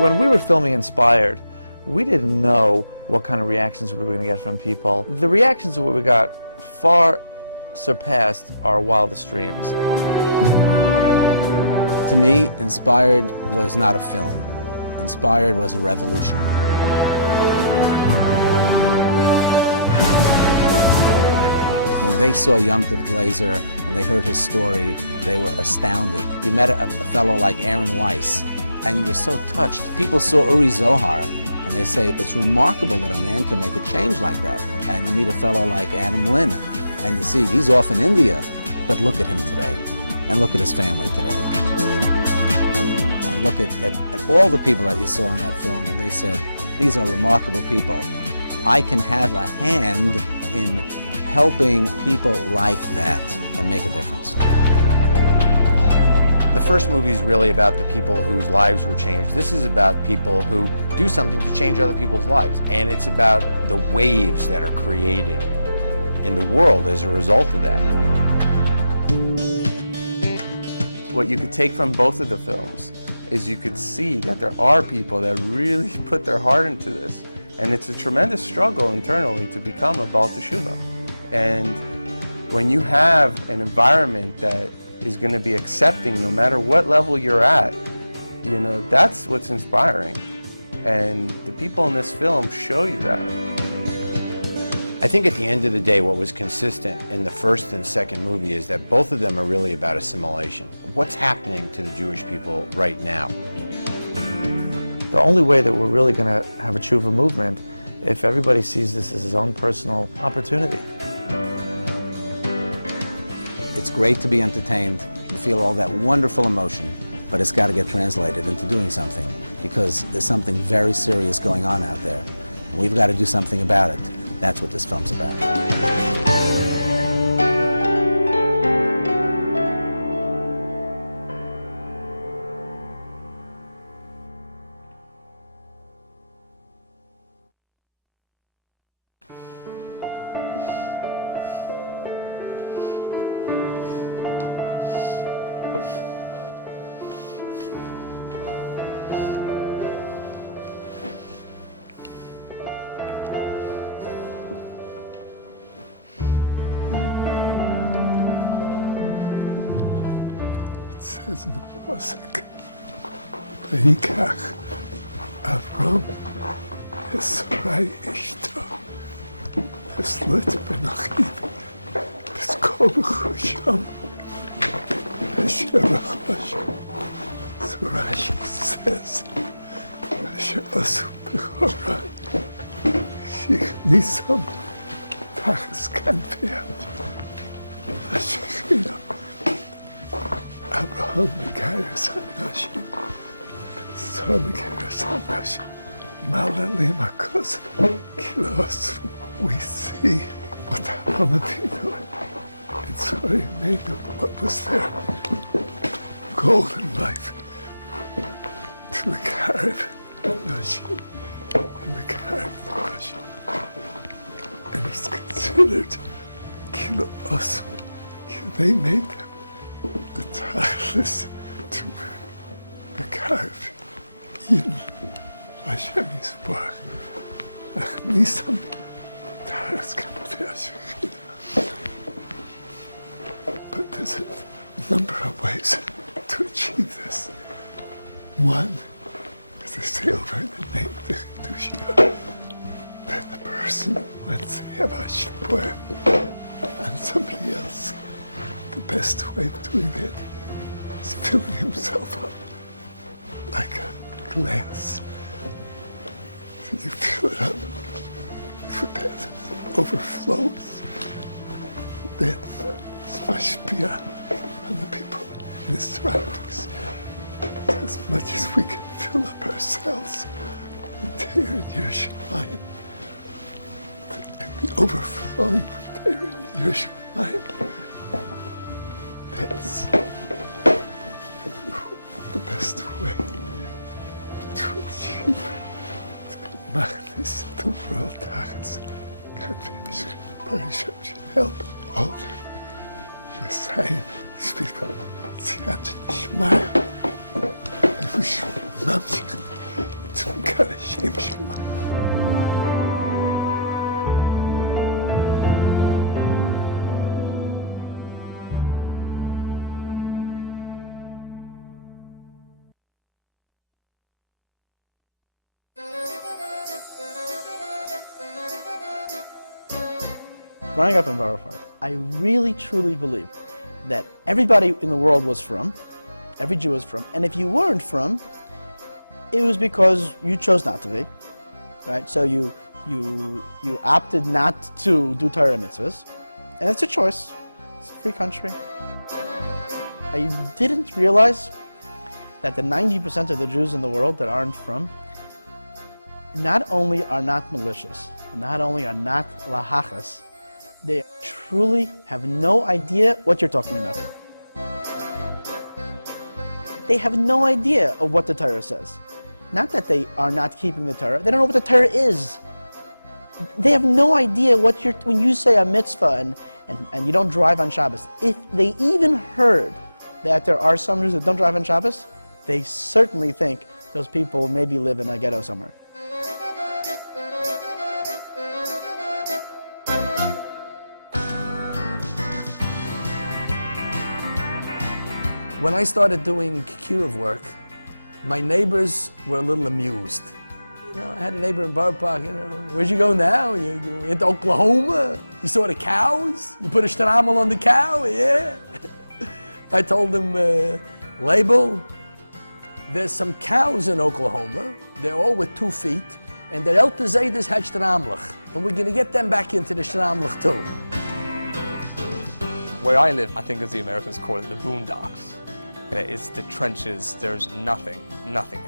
When we were filming Inspired, we didn't know what kind of reactions we were going to get from people. The reactions that we got far surpassed our wildest dreams. To me, Inspired was not a film. Inspired was a revolution. When they saw Yom Tov Glazer and they heard his story, they were astounded. You met a fellow like Aaron Weiss, and you were so touched. People saw Uri Zohar, and they say, it's remarkable that a man can make a change like that. And you meet a fellow like Adam Lynn, and you see, he's off in India, but look at him today, and look at his family today. And look at all the people that you saw in that film, and they said, these are remarkable people. I can have a hand in helping people like that and make a difference. The first movie is really about the people whose lives were changed. This is about people who do something to change other people's lives. And it's about the waves that are created in the world as a result of that. What you could take from both of the films is you could see that there are people that really put their heart into this. And it's a tremendous struggle internally to become a Baal Teshuvah. And when you have an environment that is going to be accepting no matter what level you're at, you know, that's what's inspiring. And the people in this film show you that. I think at the end of the day, what was consistent in the first and second movie is that both of them are really about assimilation. What's happening to the Jewish people right now? The only way that we're really going to have a tshuva movement if everybody sees this as his own personal opportunity. It's great to be entertained, to feel all that wonderful emotion, but it's got to get translated into doing something, because there's something very serious going on out there. We've got to do something about it. That's what this film's about. It says in the Pasuk, Vayikach Avram Yisrael Ishto V'slit ben Achiv V'skol Chusham V'sherach. So Rashi says, V'she'asu b'chorai Shichnisam Tachas Kanfei V'shechina Abraham Mekaris HaNashim, Sarah Mekaris HaNashim, Malalim HaKos, Kilos. We see what Avraham Avinu and Sarah made of what was their golden life to Mekaris HaNashim and Mekaris HaNashim. And it's considered Kilos. They made them the tachlis to Mekarev Eden Hashem Yisborach Achnisam Taras Kanfei. But there's a number of ways to achieve this. One is to say over the name of the Kedusha that the person wants to have a shipware on somebody else. The best way of doing that is filling himself up like a glass. So you fill it up so that overflows. Then it's mashpia on the people in the surroundings. As much as we can fill up ourselves and tear in Yerushalayim, and the overflowing tear in Yerushalayim. That's the best way to achieve to be machnis the world tachas Kanfei. Hashem should help all the Messiah people. Tziyat Shmaya. And we should mamshich some kind of shame Shema. Growing up in Borough Park, I really truly believed that everybody in the world was from, every Jew was from, and if you weren't from, it was because you chose not to be, right? So you opted not to do Torah mitzvahs, and it's a choice. It's a free country. I didn't realize that the 90% of the Jews in the world that aren't from not only are not malicious, and not only are not lahachas, they truly have no idea what you're talking about. They have no idea of what the Torah says. Not that they are not keeping the Torah, they don't know what the Torah is. They have no idea what you're, when you say a mitzvah and you don't drive on Shabbos, if they even heard that there are some Jews that don't drive on Shabbos, they certainly think those people maybe live in a ghetto somewhere. When I started doing kiruv work, my neighbors were a little amused. You know, I had a neighbor in Borough Park, you know, where'd you go now? You into Oklahoma? You saw the cows? You put a shtrammel on the cow? Yeah. I told them, Label, there's some cows in Oklahoma. They're all with 2 feet, and the Elter Zaydas had shtrammlich. And we're gonna get them back into the shtrammlich too. Where I live, I think as the Americans call it, the boondocks. It's the trenches, there's nothing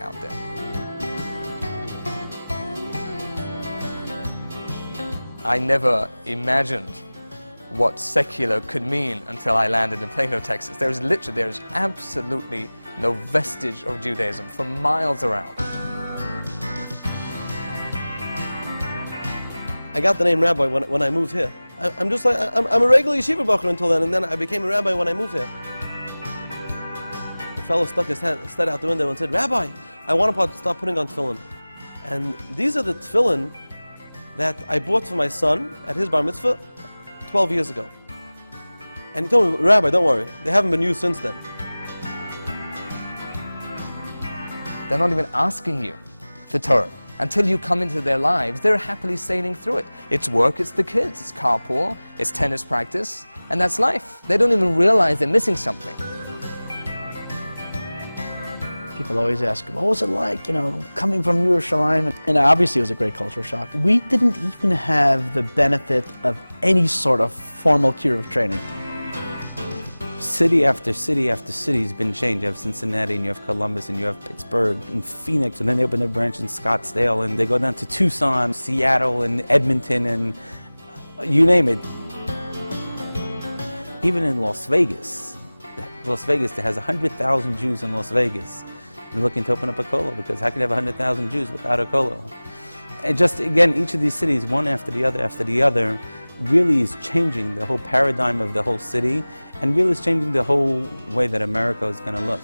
out there. I never imagined what secular could mean until I landed in Plano, Texas. There's absolutely no vestige of Judaism for miles around. I got the name rabbi when I moved here. I'm just like, I'm a regular yeshiva bacher until then, and then I became a rabbi when I moved here. The fellow stuck his head out the window and said, Rabbi, I want to start putting on tefillin. And these are the tefillin that I bought for my son at his bar mitzvah 12 years ago. And he told me, Rabbi, don't worry, they haven't been used since then. They're not even asking you for Torah. Until you come into their lives, they're happily sailing through it. It's work, it's the kids, it's carpool, it's tennis practice, and that's life. They don't even realize they're missing something. People always ask, what was it like, you know, coming from Yerushalayim? And obviously it was a great culture shock. We didn't even have the benefit of any sort of formal kiruv training. City after city after city has been changed. You have Cincinnati, and you have Columbus, and you have Pittsburgh, and Phoenix, and then they open a branch in Scottsdale, and they go down to Tucson, Seattle, and Edmonton, and you name it. Even in Las Vegas, that has 100,000 Jews in Las Vegas. They're looking to open up a kollel, because how can you have 100,000 Jews without a kollel? And just again, each of these cities, one after the other, really is changing the whole paradigm of the whole city, and really is changing the whole way that America is going to look.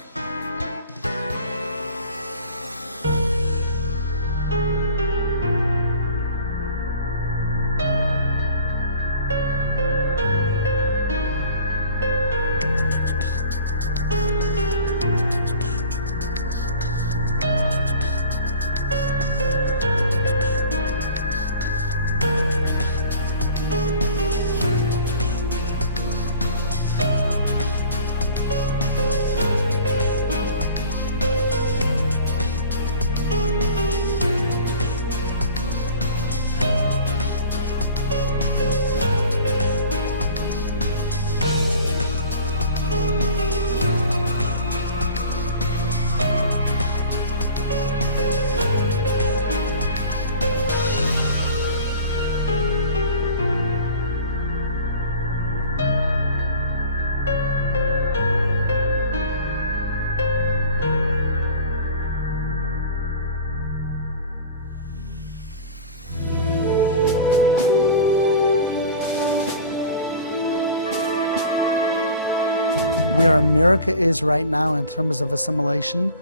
Where America is right now in terms of assimilation,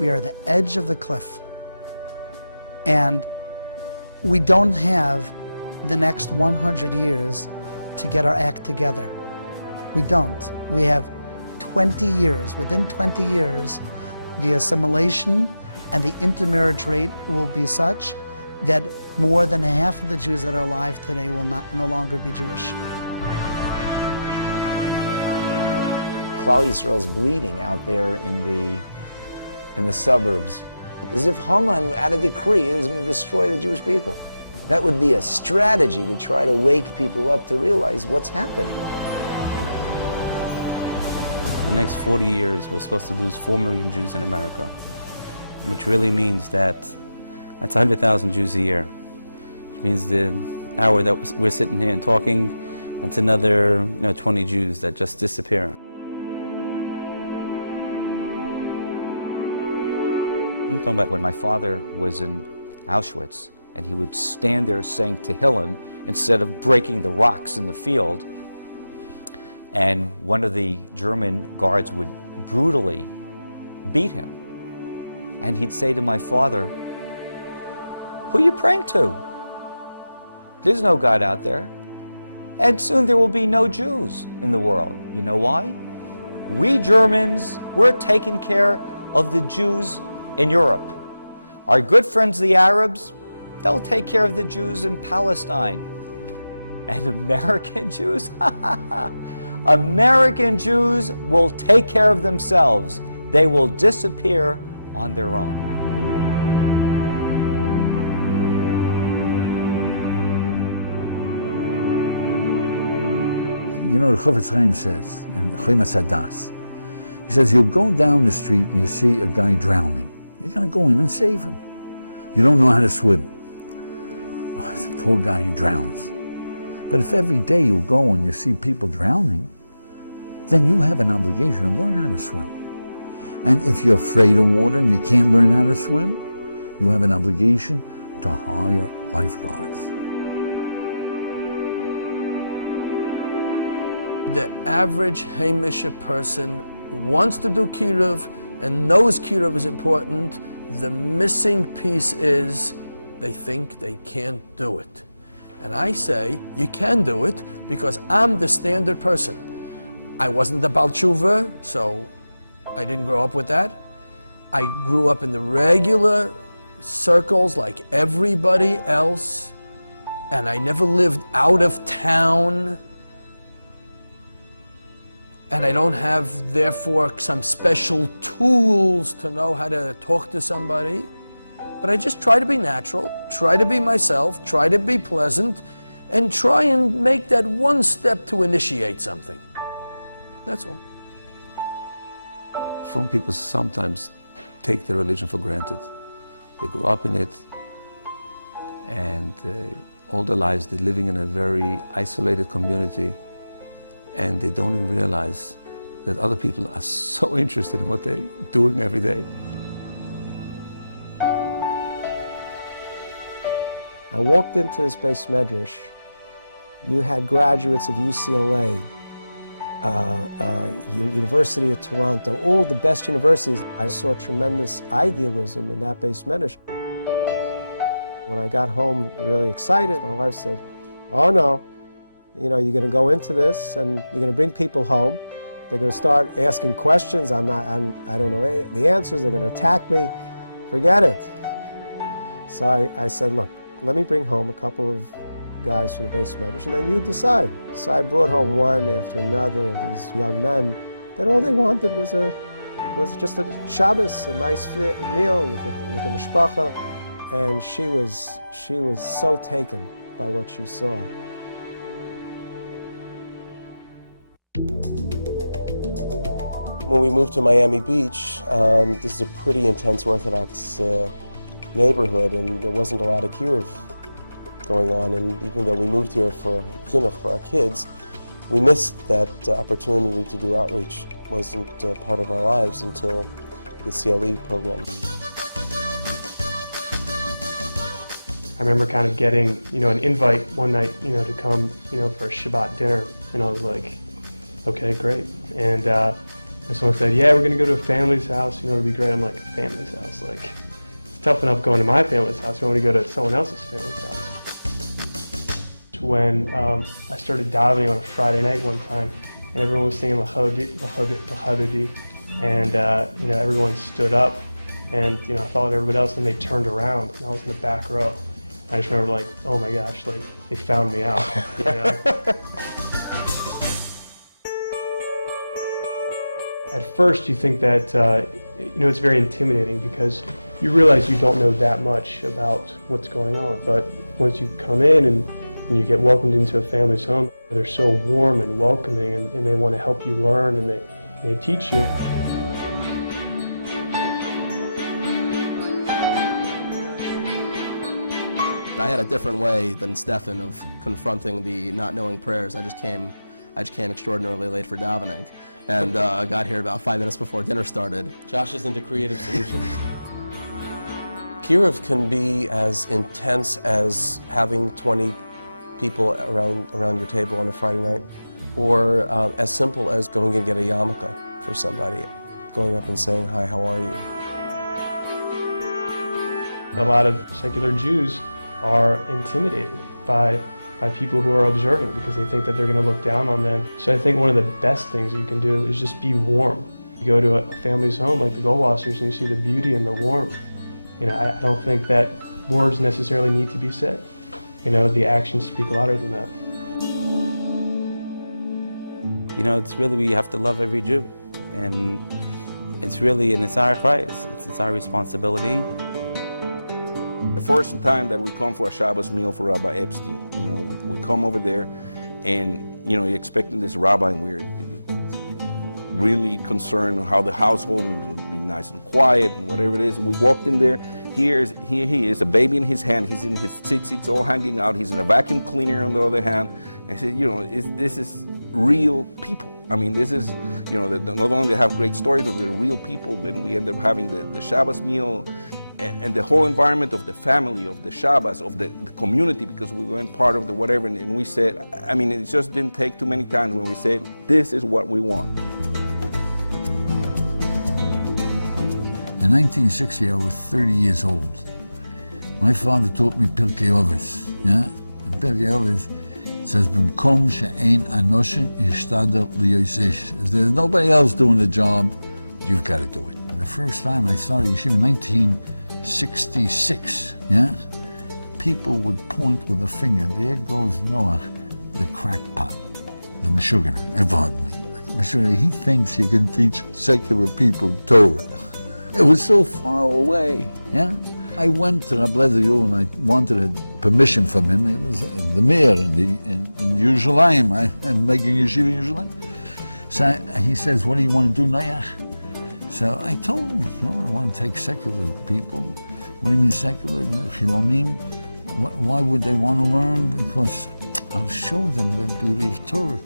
we are the edge of the cliff. And we don't have the next 100 years to get our act together. We don't. We have 20 years. Within 20 years, the assimilation and the intermarriage rate will be such that more than half of the Jews that are alive today will no longer be Jewish. Klal Yisrael's bleeding out there in the suburbs, as if Haman had a decree he was going to destroy the Jewish people. That would be a strategy to try to wake people up to realize what's happening. The next 40 years, we're supposed to lose 4 million Jews in America, which really means that's 100,000 Jews a year. Which means the hour that we're sitting here and talking, that's another 20 Jews that just disappear. I'm talking about when my father was in Auschwitz, and he would stand there saying Tehillim instead of breaking the rocks in the field. And one of the German guards would brutally beat him. And he'd say to my father, "Who are you praying to? There's no God out there. And soon there will be no Jews in the world." You know why? We Germans, we're taking care of the Jews in Europe. Our good friends, the Arabs, they'll take care of the Jews in Palestine. And American Jews? American Jews will take care of themselves. They will disappear on their own. You know, the Chofetz Chaim says in Chomas Hadas, he says, you'll go down the street and you see a guy drowning. You're going to go in and save him. You don't know how to swim. Oh, it's a poor guy, he drowns. But if every day you go and you see people drowning, then you have an obligation to learn how to swim. And if you're afraid of water and you can't learn how to swim, you have an obligation to hire lifeguards. The average Hamisha person wants to do Kiruv and knows Kiruv is important. The missing piece is they think they can't do it. And I say, you can do it because I'm the standard person. I wasn't the Baal Tshuva, so I didn't grow up with that. I grew up in the regular circles like everybody else, and I never lived out of town. And I don't have, therefore, some special tools to know how to talk to somebody. But I just try to be natural, try to be myself, try to be pleasant, and try and make that one step to initiate something. That's all. Frum people sometimes take their religion for granted. They grew up in it, and all their lives they're living in a very isolated community, and they don't even realize that other people are so interested in what they're doing every day. I walked into this Beis Medrash. You had graduates of UCLA, University of Toronto, all the best universities. I saw tremendous idealism in that Beis Medrash. When I got home really excited, my wife said, "Oh no, you know, you're going to go into this and you're going to bring people home. They're going to start asking questions. I don't know the answers. They're going to attack me. Forget it." So I said, "Look, let me bring home a couple of guys from the Beis Medrash, and then you decide." So I brought home one after another of these young men that all they wanted was just a Shabbos, a nice meal with a mishpacha, and she was so taken by what she saw. When we moved to Miami Beach, this is a pretty intense Orthodox neighborhood, and there wasn't a lot of kiruv going on. And even though we moved here for chinuch for our kids, we missed that opportunity to do outreach. It wasn't part of our lives until the CLE program. I remember kind of getting, an invite one night, to come, for a Shabbat dinner, and I was like, okay, great. And someone said, yeah, we're going to go to a family's house, it'll be great. I'm like, a family's house? Like, tough enough going to my family's house. You want to go to someone else's family's house. When I started davening on a Friday night one time, and everyone was singing L'Chadodi, and everyone stood up, and I followed everybody else, and they turned around, and I was in the back row. I just remember like, oh my gosh, like they found me out. At first, you think that it's very intimidating because you realize you don't know that much about what's going on. But once you come in and you get welcomed into a family's home, they're so warm and welcoming, and they want to help you learn, and they teach you. I had a different way than Stefan of confronting the not knowing prayers. I just came extraordinarily late for davening, and got here about 5 minutes before dinner started. Josh is into creative solutions. Kiruv can be as intense as having 20 people around your table on a Friday night, or as simple as going and get a yarmulke for somebody, going up and saying, hi, how are you? A lot of secular Jews are intimidated by people who are observant because they think that they're going to look down on them. So I think one of the best things you can do is just be warm. You go to a family's home like the Goldwassers and you see the beauty and the warmth. I don't think that words necessarily need to be said. The actions speak louder than that. It's really, we have to love every Jew. And it's really, and it's our chayes, it's our responsibility. The first time that we come for a Shabbos meal for Rabbi Epstein, we come over there and, you're expecting this rabbi and we're really concerned how the household will be nice and quiet and whatever it is. We walked in there, here he is, a baby in his hand, he's in his tzitzits all hanging out, he's in a vacuum cleaner on the other hand. I said, this is real people. I mean, this is, not only they have great stories, but they're real people. Then we end up having the Shabbos meal, and the whole environment of the family, of the Shabbos, of the community, because we weren't part of the whatever, and we said, it just didn't take too many times when we said, this is what we want. In 1960, I was 30 years old. My father taught me Pirkei Avos, And Pirkei Avos says, B'mkom she'ein anoshim yishtadel liyosesh. If there's nobody else doing the job, you've got to do it. And the first time I started yeshiva in 1966, people would point with a finger, there goes Noach, the crackpot, the Meshuggah, he thinks you can teach secular people Torah. It was so far away, I went to Rabbi Lezer Yul and I wanted permission from him. It was in the Mir in Yerushalayim. I'm making yeshiva in Yerushalayim. So he says, what do you want to do, Noach? So I told him, I want to take secular people. What do you mean secular? Chilonim? Why would they want to learn? Because I'll show them the beauty of Torah.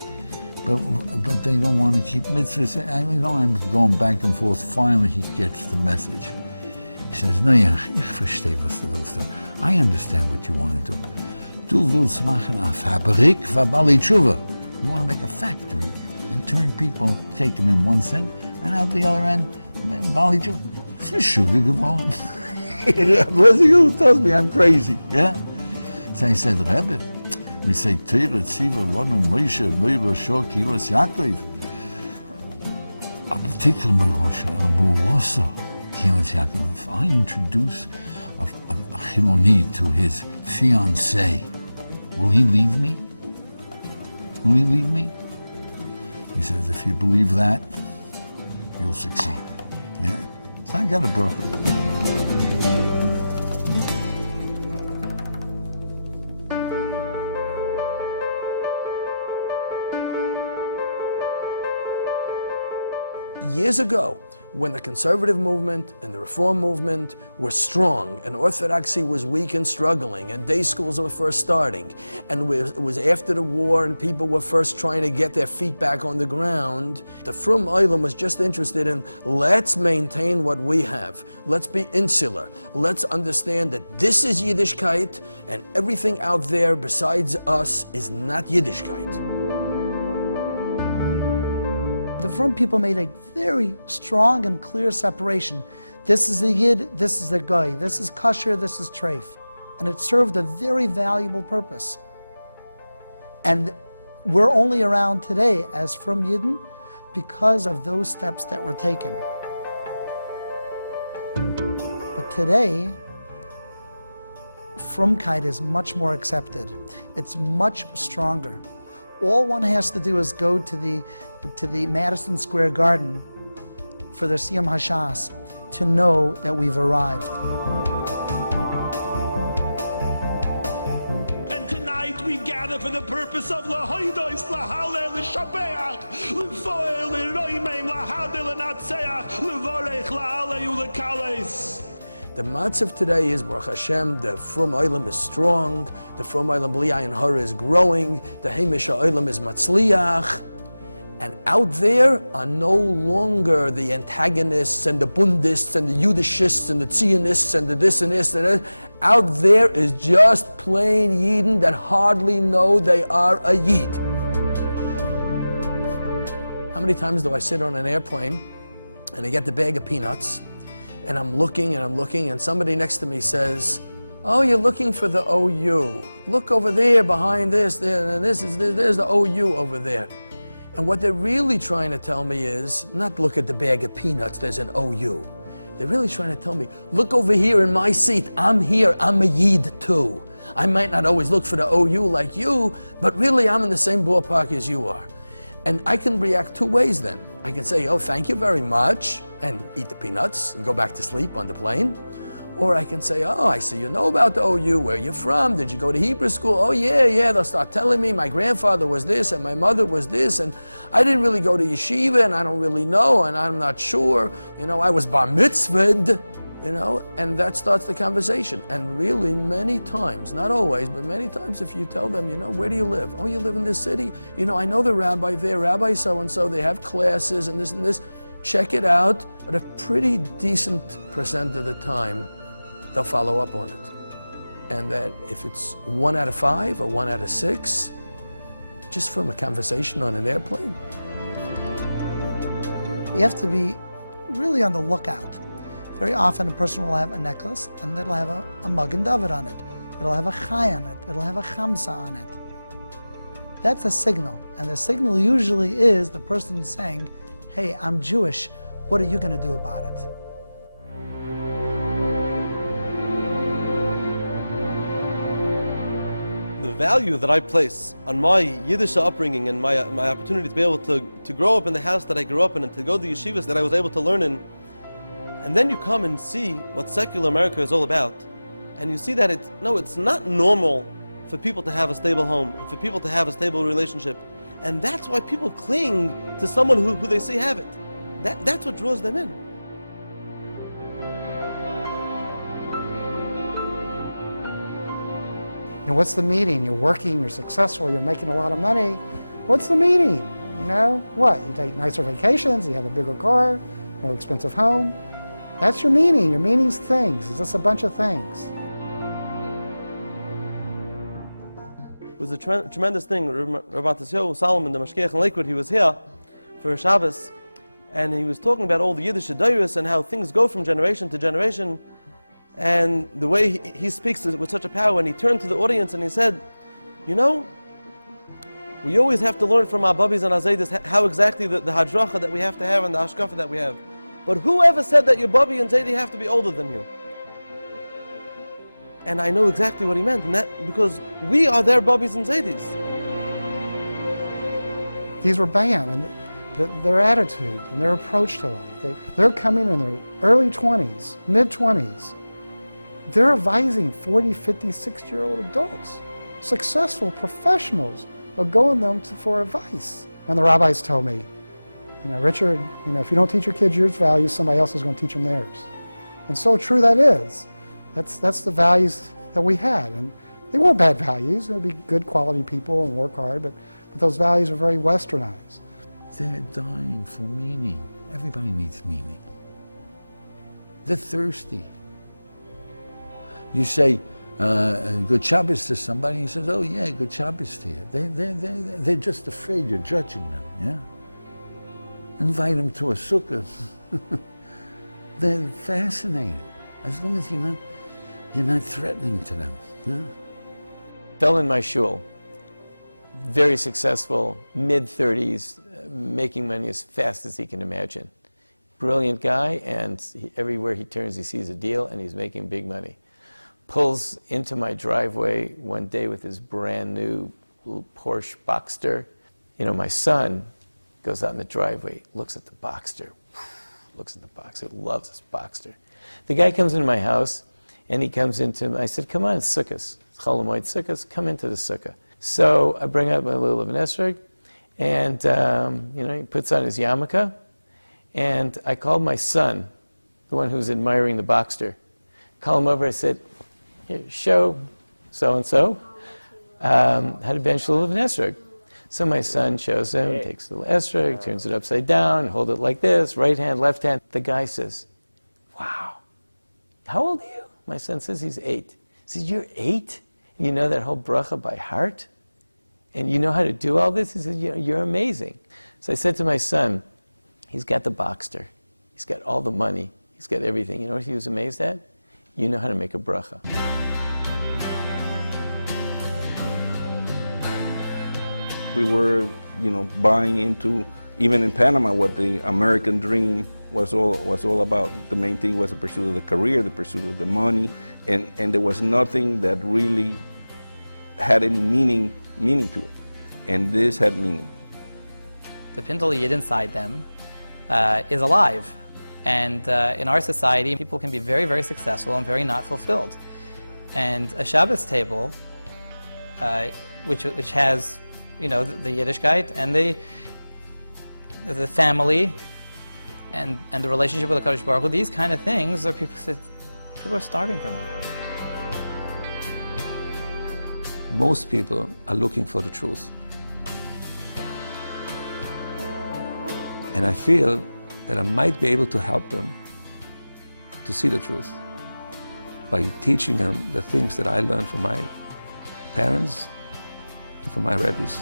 But they don't want to keep mitzvahs. I'm going back and forth. Finally, he gets the message. He says, Noach, ich verstehe, was du willst. I understand what you want to do. Du willst machen a Fabrik für Bali Tshuva. You want to make a factory and turn people, take them in one sense, and out the other end, Bali Tshuva. It's Meshuggah geworden. Lezer Yul tells me I'm crazy, So I said, Rebbe, we say, Teira, Tziva, Lanu, Moshe, Neiro, Shor, Kilos, Yaakov. Aber Tikra, Moshe, Morosa, Kilos, Yaakov. If I introduce a Chiloni to his fiancée, will he leave me? Will he leave me? He says, if you believe that, you'll succeed. So I got a broker. Years ago, when the conservative movement and the reform movement were strong and orthodoxy was weak and struggling and day schools were first starting and it was after the war and people were first trying to get their feet back on the ground, the Frum Olam was just interested in, let's maintain what we have. Let's be insular. Let's understand that this is Yiddishkeit and everything out there besides us is not Yiddishkeit. The Frum people made a very strong and clear separation This is a Yid, this is a Goy, this is kosher, this is treif. And it served a very valuable purpose. And we're only around today as From Yidden because of those steps that were taken. But today, Frumkeit is much more accepted. It's much stronger. All one has to do is go to the Madison Square Garden for the Siyam Hashas to know that we've arrived. And tonight we gather for the purpose of L'hoidos, L'halel, L'shabeach, L'foel, L'roimeim, L'hadel, L'natseach, L'vorech, L'aleu, L'kales. The matzav today is, Baruch Hashem, the From Olam is strong, the From Olam Bli Ayin Hara is growing, the Hamish Olam is matzliach, and out there are no longer the antagonists and the Bundists and the Yudishists and the Zionists and the this and this and that. Out there is just plain Yidden that hardly know they are a Yid. How many times do I sit on an airplane and I get the bag of peanuts, and I'm looking, and somebody next to me says, "Oh, you're looking for the OU. Look over there behind this, there, and there's the OU over there." And what they're really trying to tell me is, not look at the bag of peanuts, there's an OU. They're really trying to tell me, look over here in my seat, I'm here, I'm a Yid too. I might not always look for the OU like you, but really I'm in the same ballpark as you are. And I can react two ways then. I can say, "Oh, thank you very much," and eat the peanuts and go back to sleep on the plane. Or I can say, "Oh, I see you know about the OU, where you're from, did you go to Hebrew school? Oh yeah, they'll start telling me my grandfather was this and my mother was this, and I didn't really go to yeshiva and I don't really know and I'm not sure, I was bar mitzvahed, and that starts the conversation. And really many times, not always, but many times if you tell them, "Where do you live?" "Oh, you live in this city? I know the rabbi there, Rabbi so-and-so, they have classes and this. Check it out." But a pretty decent percent of the time, they'll follow up on it. And that if it's 1 out of 5 or 1 out of 6, just from a conversation on an airplane. You have to be really on the lookout. Very often a person will have a necklace and it'll have a Magen David on it. It'll have a Chai on it. It'll have a Chamsa on it. That's a signal. And the signal usually is the person saying, "Hey, I'm Jewish. What are you going to do about it?" The value that I place on my Yiddish upbringing and my opportunity to be able to grow up in the house that I grew up in and to go to yeshivas that I was able to learn in, and then you come and see what secular America is all about, and you see that it's not normal for people to have a stable home, for people to have a stable relationship, and that's why people cling to someone who they see have it. That's what draws them in. What's the meaning? You're working, you're successful, you're making a lot of money. What's the meaning? What? You take nicer vacations, you have a bigger car, more expensive home. That's your meaning. Your meaning's things. It's just a bunch of things. It was a tremendous thing. Rabbi Tisyahu Solomon, the Mashgiach in Lakewood, he was here for Shabbos, and he was talking about all the Yiddish Adayus and how things go from generation to generation, and the way he speaks with such a power. And he turned to the audience and he said, we always have to learn from our Babis and our Zaydis how exactly the Hadracha that we have to have and the Hashkafa that we have. But whoever said that your Babi and Zaydi have to be older than you? And I know exactly what he meant, and that because we are their Babis and Zaydis. These were Bayam, and their attitude and their approach to life. They're coming in their early 20s, mid-20s. They're advising 40, 50, 60-year-old adults. Successful professionals are going them for advice. And the rabbis told me, Richard, if you don't teach your kids your values, somebody else is going to teach them theirs. And so true that is. That's the values that we had. And they weren't bad values. They'd be good quality people and work hard, but those values are very westernized. They're dying for meaning. Everybody needs meaning. They're thirsty. You say, good Shabbos to somebody, and he says, "Oh yeah, good Shabbos to you." They're just afraid you're judging them, yeah? Invite them to a sukkah. they're fascinated, as long as you're not threatening to them. Yeah? Fell in my shul. Very successful, mid-30s, making money as fast as he can imagine. Brilliant guy, and everywhere he turns he sees a deal, and he's making big money. Pulls into my driveway one day with his brand new little Porsche Boxster. You know, my son goes out in the driveway, looks at the Boxster, loves this Boxster. The guy comes into my house, and he comes into, I said, come on, it's Sukkot, Chol Hamoed Sukkot, come into the Sukkah. So I bring out my little Esrog, and you know, he puts on his yarmulke, and I called my son, the one who's admiring the Boxster, call him over, I said, here, show so-and-so how to bench the little Esrog. So my son shows him, takes the little esrog, turns it upside down, hold it like this, right hand, left hand. The guy says, wow, how old are you? My son says he's 8. He says, you're 8? And you know that whole bracha by heart? And you know how to do all this? He says, you're amazing. So I said to my son, he's got the Boxster. He's got all the money. He's got everything. You know what he was amazed at? You know how to make a bracha. We were, buying into, even in Panama, what the American dream was all about. The main thing was the pursuit of the career, the pursuit of the money, and there was nothing that really had any meaning to it. And this had meaning. The Pindle Yid inside them is alive. And in our society, people can be very, very successful and very not fulfilled. And a Shabbos table, which has the Yiddishkeit and the family and the relationship with the Kadosh Baruch Hu, these kind of things are people are starving for them. Most people are looking for the truth. And I feel that I might be able to help them to see the truth by teaching them the things that I learned from my parents and from my rabbis.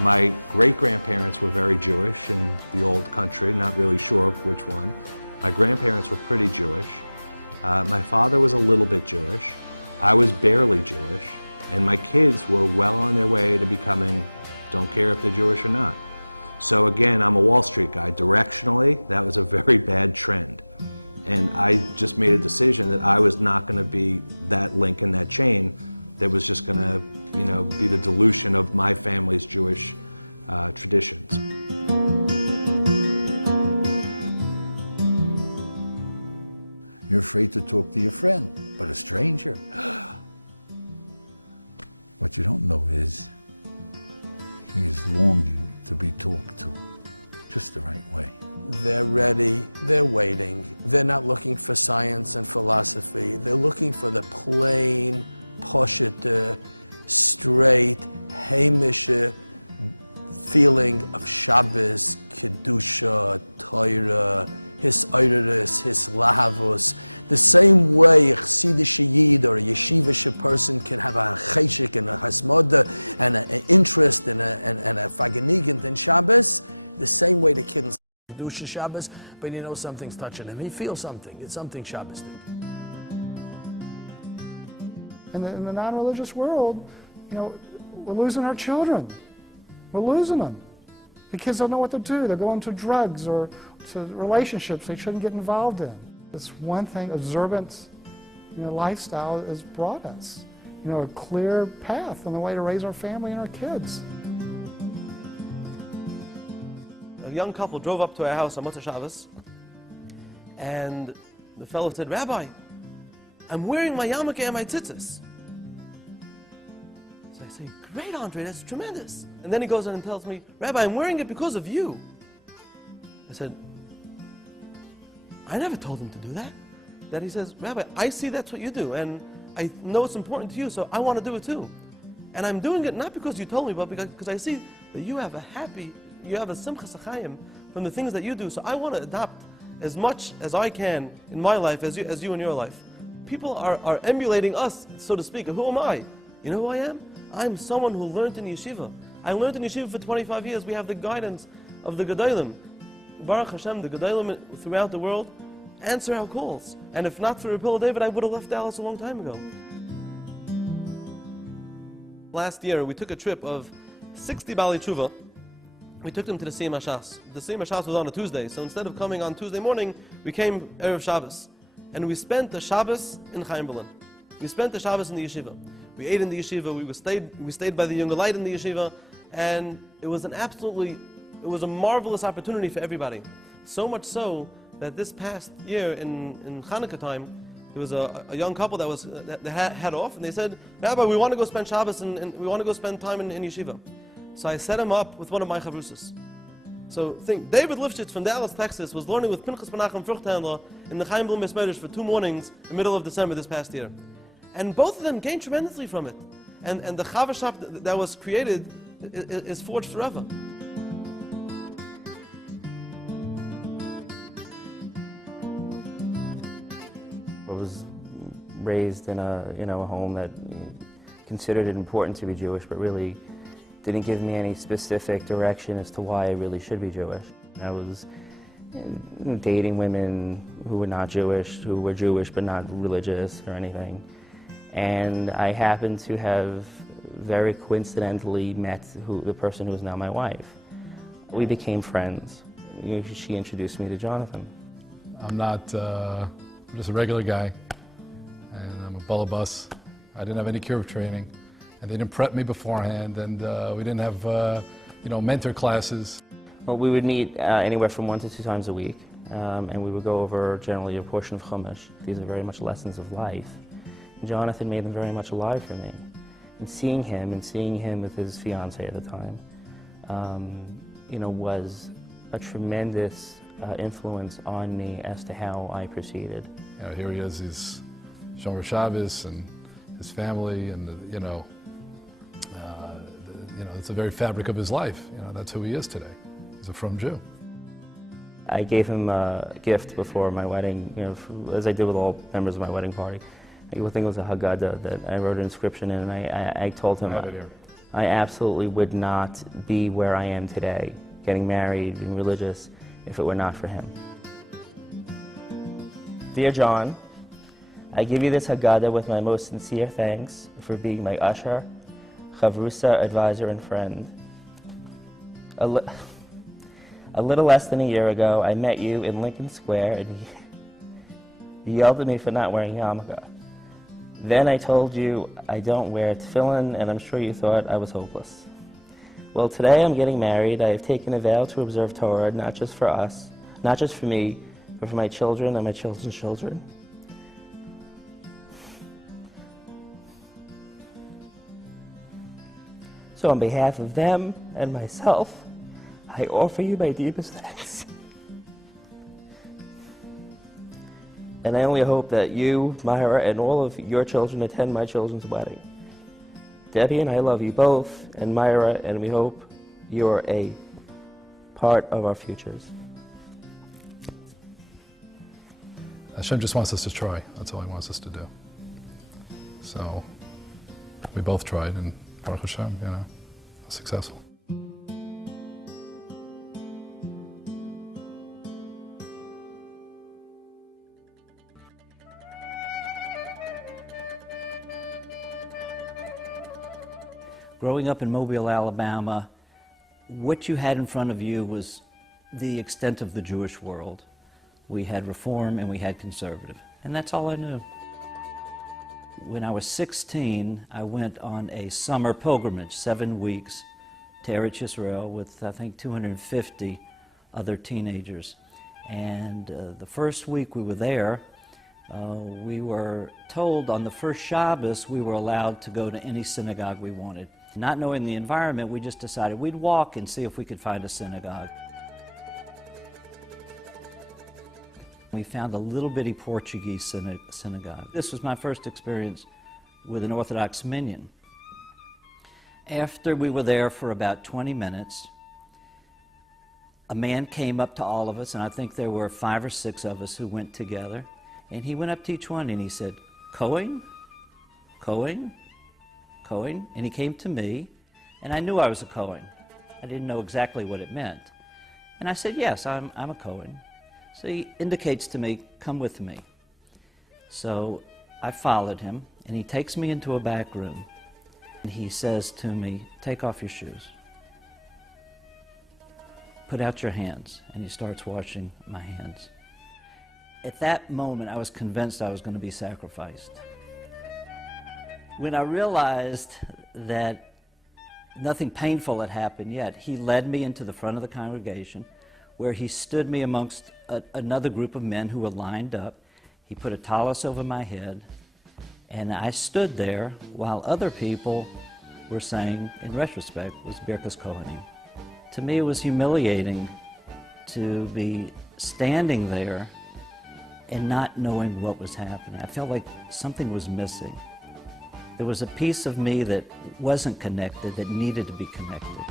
My great-grandparents were very Jewish in the old country, not really sure which one. My grandparents were pretty Jewish. My father was a little bit Jewish. I was barely Jewish. And my kids were well on their way to becoming, don't care if they're Jewish or not. So again, I'm a Wall Street guy. Directionally, that was a very bad trend. And I just made a decision that I was not going to be that link in that chain that was just going to, be the dilution of my family's Jewish traditions. You're afraid to talk to your friend, but a stranger. What you don't know is he is longing to be talked to just the right way. They're ready, they're waiting. They're not looking for science and philosophy. They're looking for the plain, poshut, straight, hamish feeling of Shabbos, Kedusha, Torah, his oiris, his lahavos. The same way a Chassidish Yid or a yeshivish person can have a cheshik and a hasmoda and an interest and a faganigant in Shabbos, the same way the kid in Kedusha Shabbos, but something's touching him. He feels something. It's something Shabbos did. In the non-religious world, we're losing our children. We're losing them. The kids don't know what to do. They're going to drugs or to relationships they shouldn't get involved in. It's one thing observance, lifestyle has brought us, a clear path on the way to raise our family and our kids. A young couple drove up to our house on Motzei Shabbos, and the fellow said, Rabbi, I'm wearing my yarmulke and my tzitzis. So I say, great, Andre, that's tremendous. And then he goes on and tells me, Rabbi, I'm wearing it because of you. I said, I never told him to do that. Then he says, Rabbi, I see that's what you do, and I know it's important to you, so I want to do it too. And I'm doing it not because you told me, but because I see that you have a simchas achayim from the things that you do, so I want to adopt as much as I can in my life as you in your life. People are emulating us, so to speak. Who am I? You know who I am? I'm someone who learned in yeshiva. I learned in yeshiva for 25 years. We have the guidance of the Gedolim. Baruch Hashem, the Gedolim throughout the world answer our calls. And if not for Rapil David, I would have left Dallas a long time ago. Last year, we took a trip of 60 Bali Tshuva. We took them to the Siyum HaShas. The Siyum HaShas was on a Tuesday, so instead of coming on Tuesday morning, we came Erev Shabbos. And we spent the Shabbos in Chaim Berlin. We spent the Shabbos in the yeshiva. We ate in the yeshiva, we stayed by the Younger Light in the yeshiva, and it was a marvelous opportunity for everybody. So much so that this past year in Hanukkah time, there was a young couple that had off, and they said, Rabbi, we want to go spend Shabbos and we want to go spend time in yeshiva. So I set him up with one of my chavrusas. So think, David Lifshitz from Dallas, Texas, was learning with Pinchas Menachem Fruchthandler in the Chaim Berlin Medrash for 2 mornings in the middle of December this past year. And both of them gained tremendously from it. And the Chava shop that was created is forged forever. I was raised in a home that considered it important to be Jewish, but really didn't give me any specific direction as to why I really should be Jewish. I was dating women who were not Jewish, who were Jewish but not religious or anything. And I happened to have very coincidentally met the person who is now my wife. We became friends. She introduced me to Jonathan. I'm not I'm just a regular guy, and I'm a balabus. I didn't have any kiruv training, and they didn't prep me beforehand, and we didn't have mentor classes. Well, we would meet anywhere from 1 to 2 times a week, and we would go over generally a portion of Chumash. These are very much lessons of life. And Jonathan made them very much alive for me. And seeing him with his fiancée at the time, was a tremendous influence on me as to how I proceeded. Here he is, he's Shomer Shabbos and his family, and it's the very fabric of his life. That's who he is today. He's a frum Jew. I gave him a gift before my wedding, as I did with all members of my wedding party. I think it was a Haggadah that I wrote an inscription in, and I told him I absolutely would not be where I am today, getting married and religious, if it were not for him. Dear John, I give you this Haggadah with my most sincere thanks for being my usher, chavrusa, advisor, and friend. A little less than a year ago, I met you in Lincoln Square, and you yelled at me for not wearing yarmulke. Then I told you I don't wear tefillin, and I'm sure you thought I was hopeless. Well, today I'm getting married. I have taken a vow to observe Torah, not just for us, not just for me, but for my children and my children's children. So on behalf of them and myself, I offer you my deepest thanks. And I only hope that you, Myra, and all of your children attend my children's wedding. Debbie and I love you both, and Myra, and we hope you're a part of our futures. Hashem just wants us to try. That's all he wants us to do. So we both tried, and Baruch Hashem, successful. Growing up in Mobile, Alabama, what you had in front of you was the extent of the Jewish world. We had Reform and we had Conservative, and that's all I knew. When I was 16, I went on a summer pilgrimage, 7 weeks, to Eretz Yisrael with, I think, 250 other teenagers. And the first week we were there, we were told on the first Shabbos we were allowed to go to any synagogue we wanted. Not knowing the environment, we just decided we'd walk and see if we could find a synagogue. We found a little bitty Portuguese synagogue. This was my first experience with an Orthodox minyan. After we were there for about 20 minutes, a man came up to all of us, and I think there were 5 or 6 of us who went together, and he went up to each one and he said, Cohen? Cohen? Cohen? And he came to me, and I knew I was a Cohen. I didn't know exactly what it meant. And I said, yes, I'm a Cohen. So he indicates to me, come with me. So I followed him, and he takes me into a back room. And he says to me, take off your shoes. Put out your hands. And he starts washing my hands. At that moment, I was convinced I was going to be sacrificed. When I realized that nothing painful had happened yet, he led me into the front of the congregation, where he stood me amongst another group of men who were lined up. He put a tallis over my head, and I stood there while other people were saying, in retrospect, was Birkas Kohanim. To me, it was humiliating to be standing there and not knowing what was happening. I felt like something was missing. There was a piece of me that wasn't connected, that needed to be connected.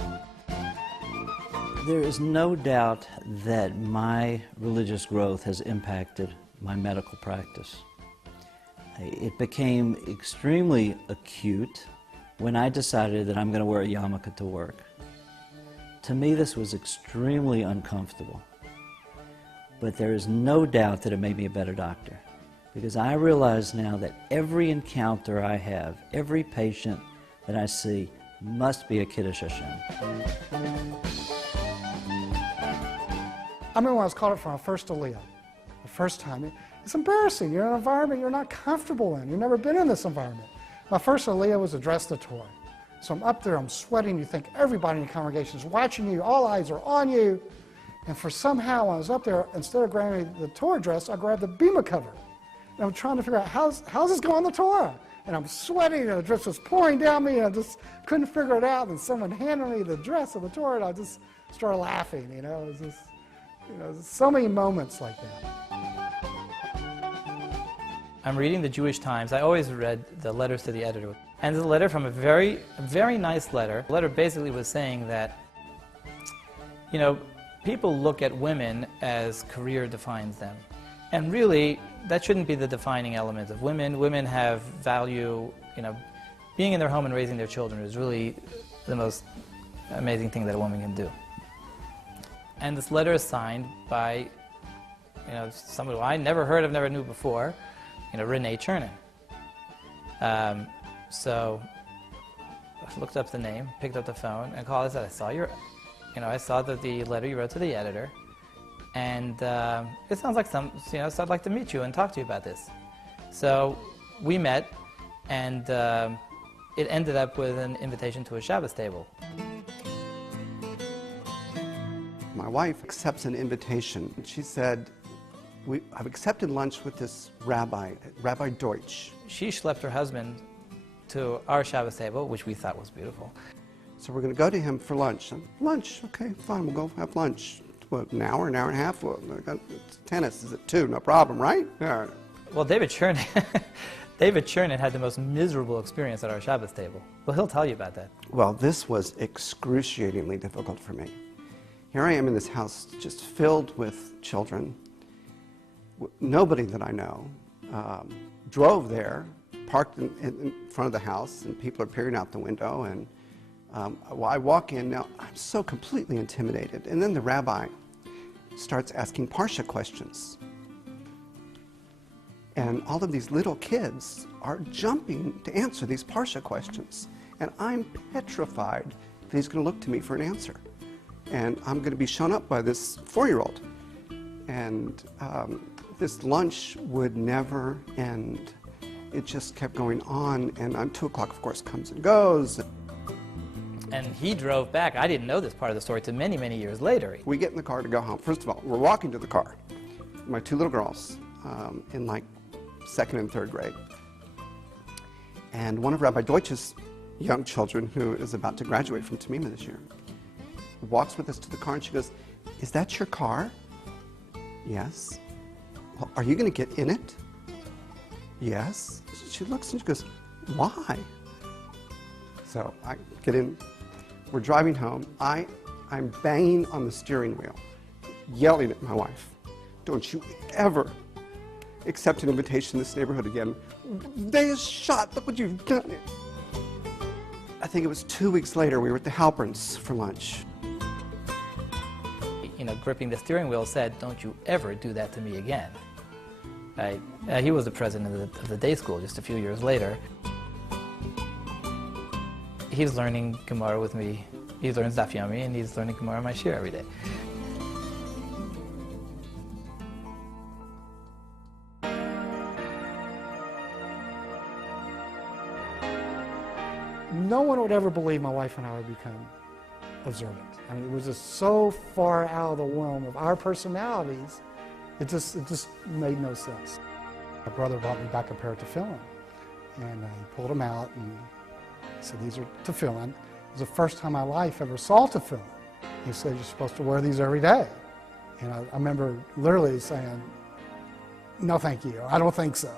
There is no doubt that my religious growth has impacted my medical practice. It became extremely acute when I decided that I'm going to wear a yarmulke to work. To me, this was extremely uncomfortable. But there is no doubt that it made me a better doctor, because I realize now that every encounter I have, every patient that I see, must be a Kiddush Hashem. I remember when I was called up for my first Aliyah, the first time. It's embarrassing. You're in an environment you're not comfortable in. You've never been in this environment. My first Aliyah was a dress to Torah. So I'm up there, I'm sweating. You think everybody in the congregation is watching you. All eyes are on you. And for somehow, when I was up there, instead of grabbing the Torah dress, I grabbed the bima cover. And I'm trying to figure out, how's this going on the Torah? And I'm sweating, and the dress was pouring down me, and I just couldn't figure it out. And someone handed me the dress of the Torah, and I just started laughing, It was just, so many moments like that. I'm reading the Jewish Times. I always read the letters to the editor. And there's a letter from a very nice letter. The letter basically was saying that, people look at women as career defines them. And really, that shouldn't be the defining element of women. Women have value, being in their home and raising their children is really the most amazing thing that a woman can do. And this letter is signed by, someone who I never heard of, never knew before, Renee Chernin. So I looked up the name, picked up the phone, and called and said, I saw the letter you wrote to the editor, and it sounds like so I'd like to meet you and talk to you about this. So we met, and it ended up with an invitation to a Shabbos table. My wife accepts an invitation. She said, I've accepted lunch with this rabbi, Rabbi Deutsch. She schlepped her husband to our Shabbos table, which we thought was beautiful. So we're going to go to him for lunch. Lunch, okay, fine, we'll go have lunch. What, an hour and a half? Well, tennis is at 2, no problem, right? Yeah. Well, David Chernin had the most miserable experience at our Shabbos table. Well, he'll tell you about that. Well, this was excruciatingly difficult for me. Here I am in this house just filled with children. Nobody that I know. Drove there, parked in front of the house, and people are peering out the window. And I walk in. Now, I'm so completely intimidated. And then the rabbi starts asking Parsha questions. And all of these little kids are jumping to answer these Parsha questions. And I'm petrified that he's going to look to me for an answer. And I'm going to be shown up by this 4-year-old. And this lunch would never end. It just kept going on, and 2 o'clock, of course, comes and goes. And he drove back. I didn't know this part of the story until many, many years later. We get in the car to go home. First of all, we're walking to the car. My 2 little girls in like 2nd and 3rd grade. And one of Rabbi Deutsch's young children, who is about to graduate from Tamima this year, walks with us to the car, and she goes, "Is that your car?" "Yes." "Well, are you going to get in it?" "Yes." She looks and she goes, "Why?" So I get in. We're driving home. I'm banging on the steering wheel, yelling at my wife, "Don't you ever accept an invitation in this neighborhood again. Day is shot. Look what you've done." I think it was 2 weeks later, we were at the Halperns for lunch. gripping the steering wheel, said, "Don't you ever do that to me again." Right? He was the president of the day school just a few years later. He's learning Gemara with me. He learns Daf Yomi, and he's learning Gemara in my shir every day. No one would ever believe my wife and I would become observant. I mean, it was just so far out of the realm of our personalities, it just made no sense. My brother brought me back a pair of tefillin, and he pulled them out and said, "These are tefillin." It was the first time in my life I ever saw tefillin. He said, "You're supposed to wear these every day." And I remember literally saying, "No, thank you. I don't think so."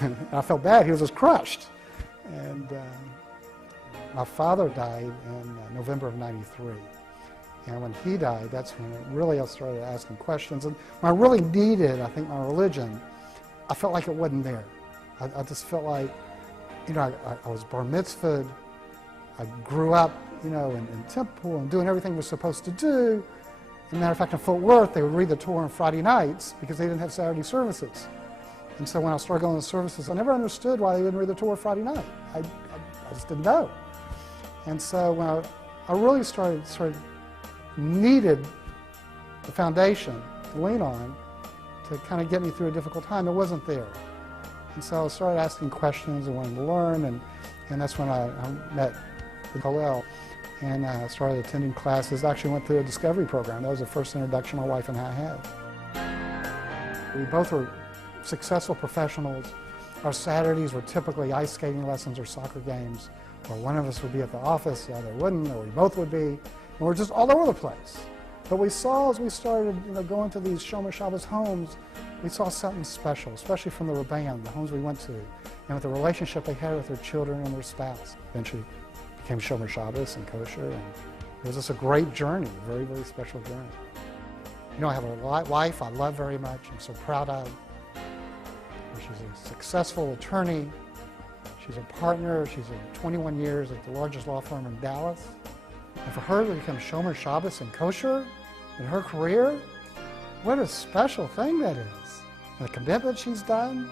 And I felt bad. He was just crushed. And my father died in November of '93. And when he died, that's when I started asking questions. And when I really needed, I think, my religion, I felt like it wasn't there. I just felt like, I was bar mitzvahed. I grew up, in temple and doing everything we're supposed to do. As a matter of fact, in Fort Worth, they would read the Torah on Friday nights because they didn't have Saturday services. And so when I started going to services, I never understood why they didn't read the Torah Friday night. I just didn't know. And so when I really needed the foundation to lean on to kind of get me through a difficult time, it wasn't there. And so I started asking questions and wanting to learn, and that's when I met with Hillel and started attending classes. Actually went through a discovery program. That was the first introduction my wife and I had. We both were successful professionals. Our Saturdays were typically ice skating lessons or soccer games, where one of us would be at the office, the other wouldn't, or we both would be. And we're just all over the place. But we saw as we started going to these Shomer Shabbos homes, we saw something special, especially from the Rebbeim, the homes we went to, and with the relationship they had with their children and their spouse. Eventually became Shomer Shabbos and kosher, and it was just a great journey, very, very special journey. I have a wife I love very much, I'm so proud of. She's a successful attorney. She's a partner. She's 21 years at the largest law firm in Dallas. And for her to become Shomer Shabbos and kosher in her career, what a special thing that is. And the commitment she's done,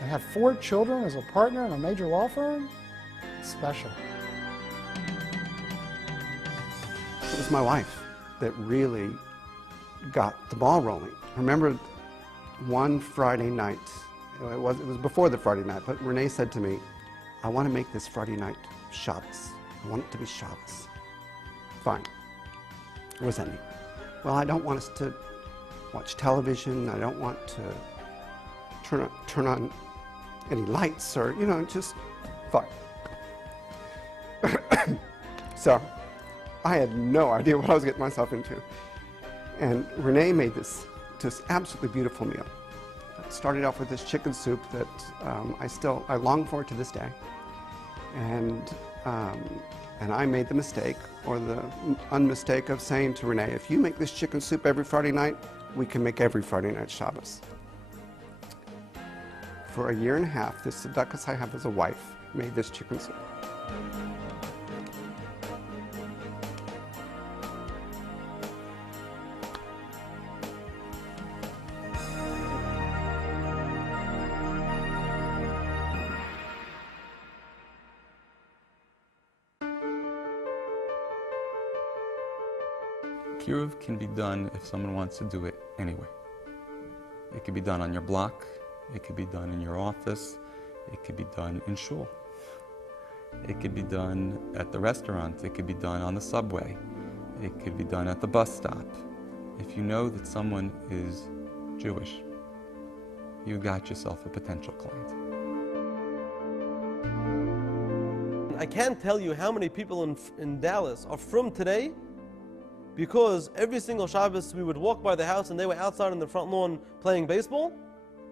and have 4 children as a partner in a major law firm, special. It was my wife that really got the ball rolling. I remember one Friday night, it was before the Friday night, but Renee said to me, "I want to make this Friday night Shabbos. I want it to be Shabbos." Fine. What does that mean? Well, I don't want us to watch television. I don't want to turn on any lights or, just fine. So I had no idea what I was getting myself into. And Renee made this just absolutely beautiful meal. It started off with this chicken soup that I long for to this day. And I made the mistake, or the unmistake, of saying to Renee, "If you make this chicken soup every Friday night, we can make every Friday night Shabbos." For a year and a half, this tzedakah I have as a wife made this chicken soup. Kiruv can be done if someone wants to do it anywhere. It could be done on your block, it could be done in your office, it could be done in shul. It could be done at the restaurant, it could be done on the subway, it could be done at the bus stop. If you know that someone is Jewish, you got yourself a potential client. I can't tell you how many people in Dallas are from today, because every single Shabbos we would walk by the house and they were outside on the front lawn playing baseball,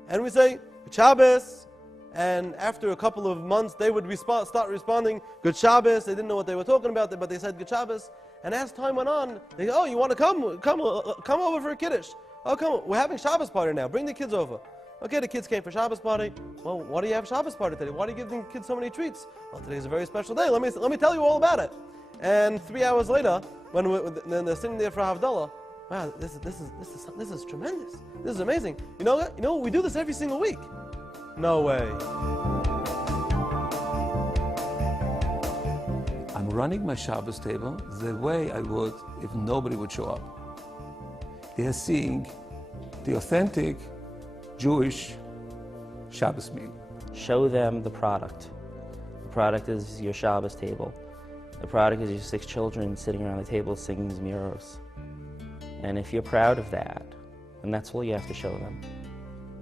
and we say, "Good Shabbos," and after a couple of months they would start responding, "Good Shabbos." They didn't know what they were talking about, but they said Good Shabbos. And as time went on, they said, "Oh, you want to come over for a Kiddush? Oh, come, we're having Shabbos party now, bring the kids over." Okay, the kids came for Shabbos party. "Well, why do you have Shabbos party today? Why do you give the kids so many treats?" "Well, today's a very special day. Let me tell you all about it." And 3 hours later, when they're sitting there for Havdalah, wow, this is tremendous. This is amazing. You know what? We do this every single week. No way. I'm running my Shabbos table the way I would if nobody would show up. They are seeing the authentic Jewish Shabbos meal. Show them the product. The product is your Shabbos table. The product is your 6 children sitting around the table singing Zmiros. And if you're proud of that, then that's all you have to show them.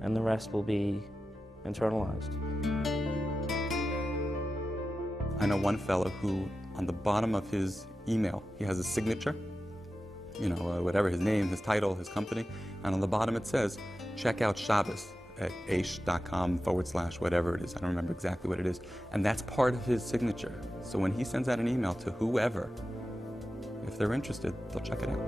And the rest will be internalized. I know one fellow who, on the bottom of his email, he has a signature, whatever his name, his title, his company, and on the bottom it says, check out Shabbos at aish.com/whatever it is. I don't remember exactly what it is. And that's part of his signature. So when he sends out an email to whoever, if they're interested, they'll check it out.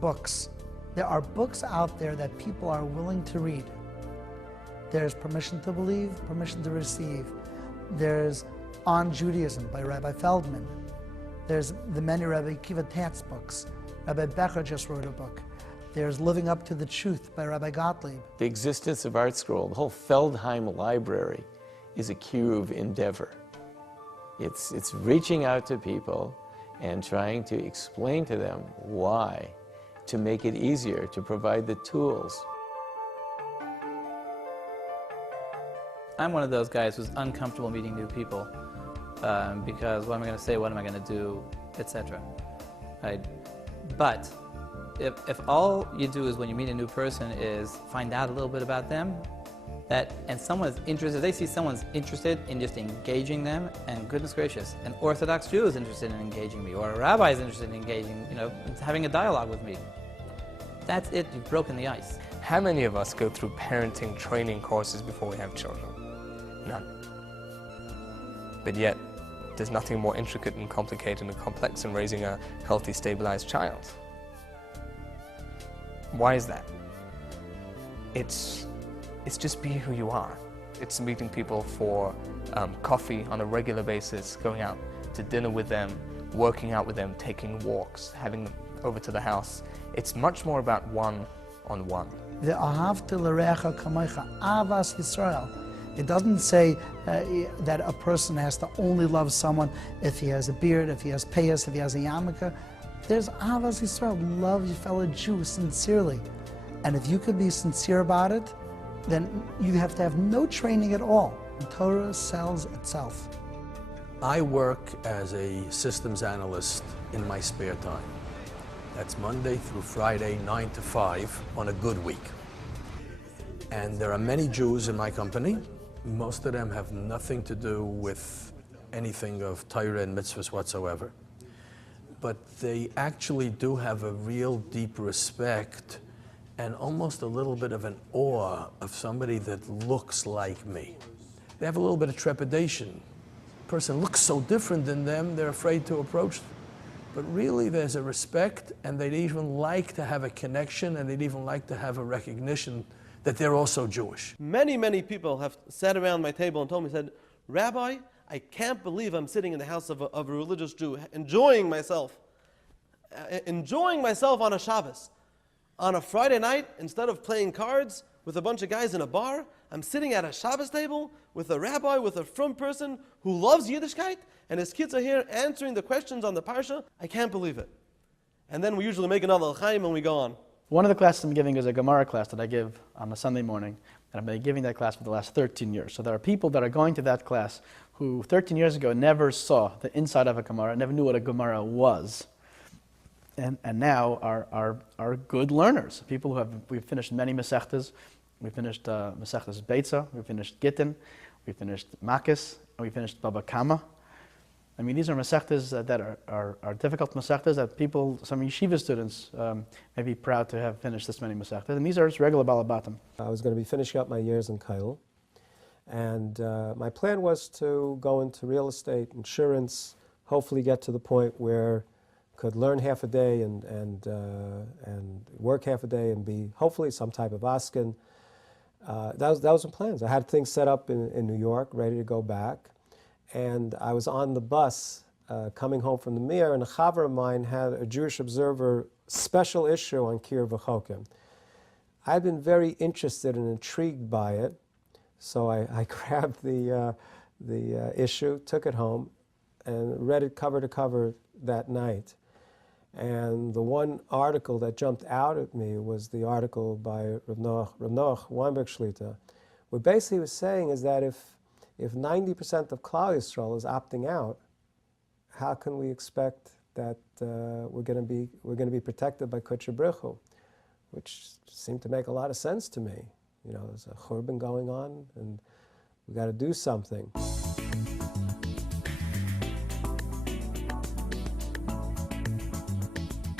Books. There are books out there that people are willing to read. There's Permission to Believe, Permission to Receive. There's On Judaism by Rabbi Feldman. There's the many Rabbi Akiva Tatz books. Rabbi Becher just wrote a book. There's Living Up to the Truth by Rabbi Gottlieb. The existence of ArtScroll, the whole Feldheim library, is a kiruv endeavor. It's reaching out to people and trying to explain to them why, to make it easier, to provide the tools. I'm one of those guys who's uncomfortable meeting new people because what am I going to say, what am I going to do, etc. Right? But if all you do is when you meet a new person is find out a little bit about them, and someone's interested, they see someone's interested in just engaging them, and goodness gracious, an Orthodox Jew is interested in engaging me, or a rabbi is interested in engaging, having a dialogue with me. That's it, you've broken the ice. How many of us go through parenting training courses before we have children? None. But yet, there's nothing more intricate and complicated and complex than raising a healthy, stabilized child. Why is that? It's just be who you are. It's meeting people for coffee on a regular basis, going out to dinner with them, working out with them, taking walks, having them over to the house. It's much more about one-on-one. The Ahavta l'reacha kamocha, Avas Yisrael. It doesn't say that a person has to only love someone if he has a beard, if he has payas, if he has a yarmulke. There's Avas Yisrael, love your fellow Jew sincerely. And if you could be sincere about it, then you have to have no training at all. The Torah sells itself. I work as a systems analyst in my spare time. That's Monday through Friday, 9 to 5 on a good week. And there are many Jews in my company. Most of them have nothing to do with anything of Torah and mitzvahs whatsoever. But they actually do have a real deep respect and almost a little bit of an awe of somebody that looks like me. They have a little bit of trepidation. The person looks so different than them, they're afraid to approach them. But really there's a respect, and they'd even like to have a connection, and they'd even like to have a recognition that they're also Jewish. Many, many people have sat around my table and told me, said, Rabbi, I can't believe I'm sitting in the house of a religious Jew, enjoying myself on a Shabbos. On a Friday night, instead of playing cards with a bunch of guys in a bar, I'm sitting at a Shabbos table with a rabbi, with a frum person who loves Yiddishkeit, and his kids are here answering the questions on the Parsha. I can't believe it. And then we usually make another l'chaim and we go on. One of the classes I'm giving is a Gemara class that I give on a Sunday morning, and I've been giving that class for the last 13 years. So there are people that are going to that class who 13 years ago never saw the inside of a Gemara, never knew what a Gemara was. And now are good learners. People we've finished many Masechtas. We finished Masechtas Beitza, we finished Gittin, we finished Makis, and we finished Baba Kama. I mean, these are Masechtas that are difficult Masechtas that people, some yeshiva students, may be proud to have finished this many Masechtas. And these are just regular Balabatim. I was going to be finishing up my years in Kail. And my plan was to go into real estate, insurance, hopefully get to the point where could learn half a day and work half a day and be hopefully some type of askin. That was the plans. I had things set up in New York, ready to go back. And I was on the bus coming home from the Mir, and a chaver of mine had a Jewish Observer special issue on Kiruv V'chokim. I've been very interested and intrigued by it, so I grabbed the issue, took it home, and read it cover to cover that night. And the one article that jumped out at me was the article by Rav Noach Weinberg Shlita. What basically he was saying is that if 90% of Klal Yisrael is opting out, how can we expect that we're going to be protected by Kodesh Brichu, which seemed to make a lot of sense to me. You know, there's a churban going on, and we got to do something.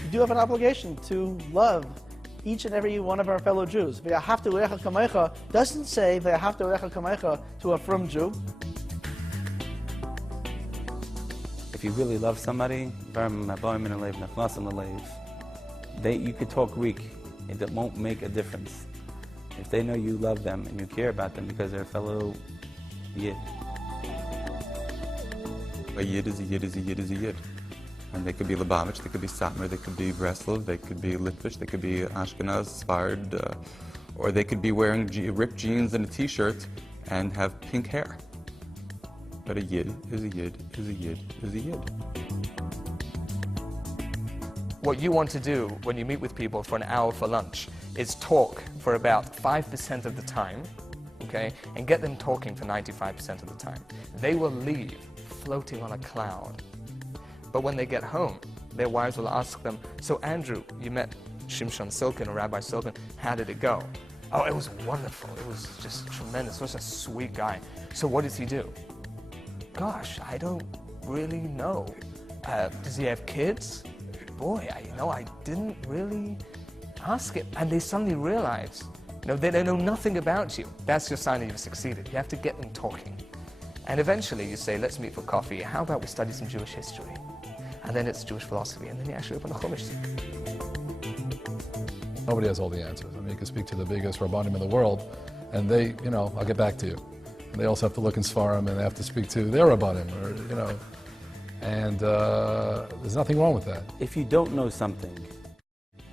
We do have an obligation to love each and every one of our fellow Jews. Ve'ahavta l'recha kamecha doesn't say ve'ahavta l'recha kamecha to a frum Jew. If you really love somebody, you could talk Greek. It won't make a difference. If they know you love them and you care about them because they're a fellow Yid. A Yid is a Yid is a Yid is a Yid. And they could be Lubavitch, they could be Satmar, they could be Breslov, they could be Litvish, they could be Ashkenaz, Sfard, or they could be wearing ripped jeans and a t-shirt and have pink hair. But a Yid is a Yid is a Yid is a Yid. What you want to do when you meet with people for an hour for lunch is talk for about 5% of the time, okay, and get them talking for 95% of the time. They will leave floating on a cloud. But when they get home, their wives will ask them, so Andrew, you met Shimshon Silkin or Rabbi Silkin, how did it go? Oh, it was wonderful, it was just tremendous, such a sweet guy. So what does he do? Gosh, I don't really know. Does he have kids? Boy, I didn't really ask it. And they suddenly realize, they know nothing about you. That's your sign that you've succeeded. You have to get them talking. And eventually you say, let's meet for coffee. How about we study some Jewish history? And then it's Jewish philosophy, and then you actually open the Chumash. Nobody has all the answers. I mean, you can speak to the biggest Rabbanim in the world, and they, I'll get back to you. And they also have to look in Sfarim, and they have to speak to their Rabbanim, and there's nothing wrong with that. If you don't know something,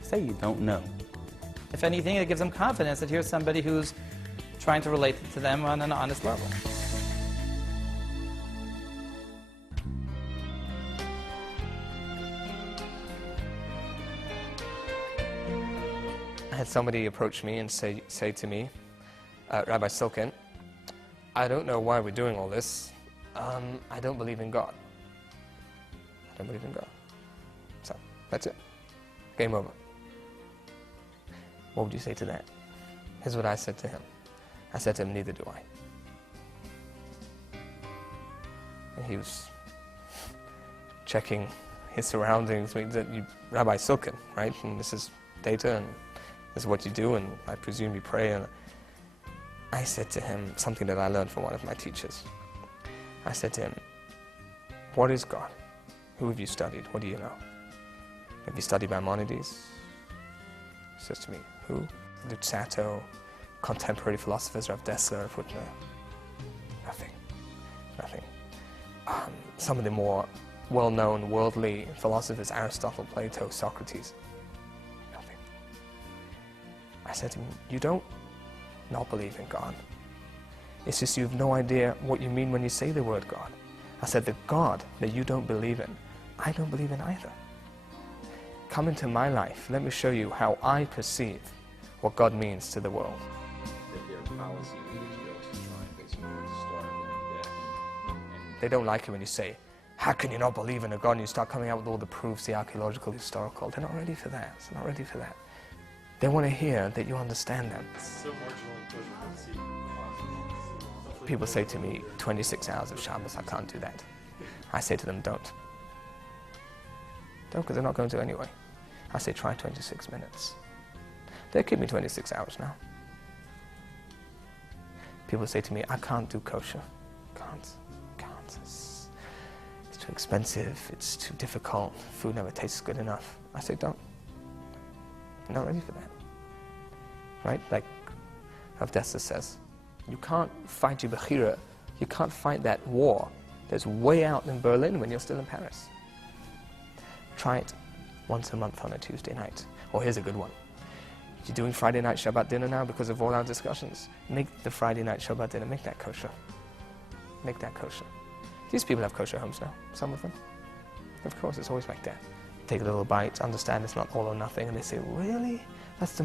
say you don't know. If anything, it gives them confidence that here's somebody who's trying to relate to them on an honest level. I had somebody approach me and say to me, Rabbi Silkin, I don't know why we're doing all this. I don't believe in God. I don't believe in God. So, that's it. Game over. What would you say to that? Here's what I said to him. I said to him, neither do I. And he was checking his surroundings. Rabbi Silkin, right? And this is data, and this is what you do, and I presume you pray. And I said to him something that I learned from one of my teachers. I said to him, what is God? Who have you studied? What do you know? Have you studied Maimonides? He says to me, who? Luzzatto, contemporary philosophers, Rav Dessler, Footner. Nothing. Nothing. Some of the more well-known worldly philosophers, Aristotle, Plato, Socrates. Nothing. I said to him, you don't not believe in God. It's just you have no idea what you mean when you say the word God. I said, the God that you don't believe in, I don't believe in either. Come into my life. Let me show you how I perceive what God means to the world. They don't like it when you say, how can you not believe in a God? And you start coming out with all the proofs, the archaeological, historical. They're not ready for that. They're not ready for that. They want to hear that you understand them. People say to me, 26 hours of Shabbos, I can't do that. I say to them, don't. Don't, because they're not going to anyway. I say, try 26 minutes. They give me 26 hours now. People say to me, I can't do kosher. Can't. It's too expensive, it's too difficult, food never tastes good enough. I say, don't. I'm not ready for that. Right? Like Rav Dessler says, you can't fight your bechira, you can't fight that war that's way out in Berlin when you're still in Paris. Try it once a month on a Tuesday night. Or here's a good one. You're doing Friday night Shabbat dinner now because of all our discussions. Make the Friday night Shabbat dinner, make that kosher. Make that kosher. These people have kosher homes now, some of them. Of course, it's always like that. Take a little bite, understand it's not all or nothing, and they say, really? That's the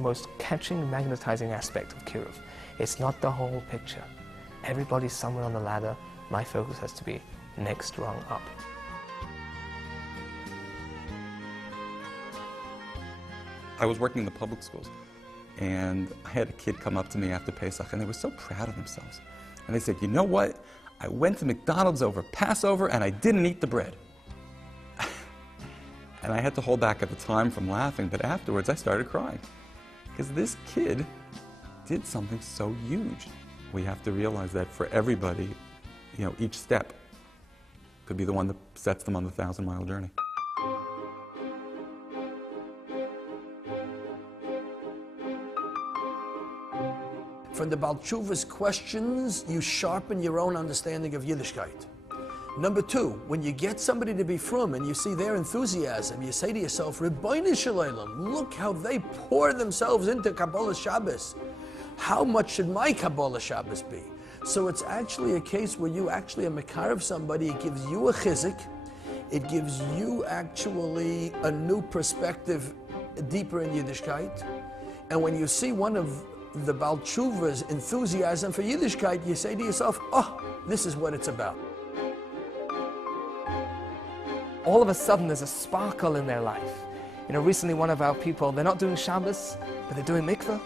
most catching, magnetizing aspect of Kiruv. It's not the whole picture. Everybody's somewhere on the ladder. My focus has to be next rung up. I was working in the public schools, and I had a kid come up to me after Pesach, and they were so proud of themselves. And they said, you know what? I went to McDonald's over Passover, and I didn't eat the bread. And I had to hold back at the time from laughing, but afterwards I started crying. Because this kid did something so huge. We have to realize that for everybody, you know, each step could be the one that sets them on the 1,000-mile journey. From the Baal Tshuva's questions, you sharpen your own understanding of Yiddishkeit. Number two, when you get somebody to be frum and you see their enthusiasm, you say to yourself, Ribbono Shel Olam, look how they pour themselves into Kabbalah Shabbos. How much should my Kabbalah Shabbos be? So it's actually a case where you actually are makar of somebody, it gives you a chizik, it gives you actually a new perspective deeper in Yiddishkeit. And when you see one of the Baal Tshuva's enthusiasm for Yiddishkeit, you say to yourself, oh, this is what it's about. All of a sudden there's a sparkle in their life. You know, recently one of our people, they're not doing Shabbos, but they're doing mikveh.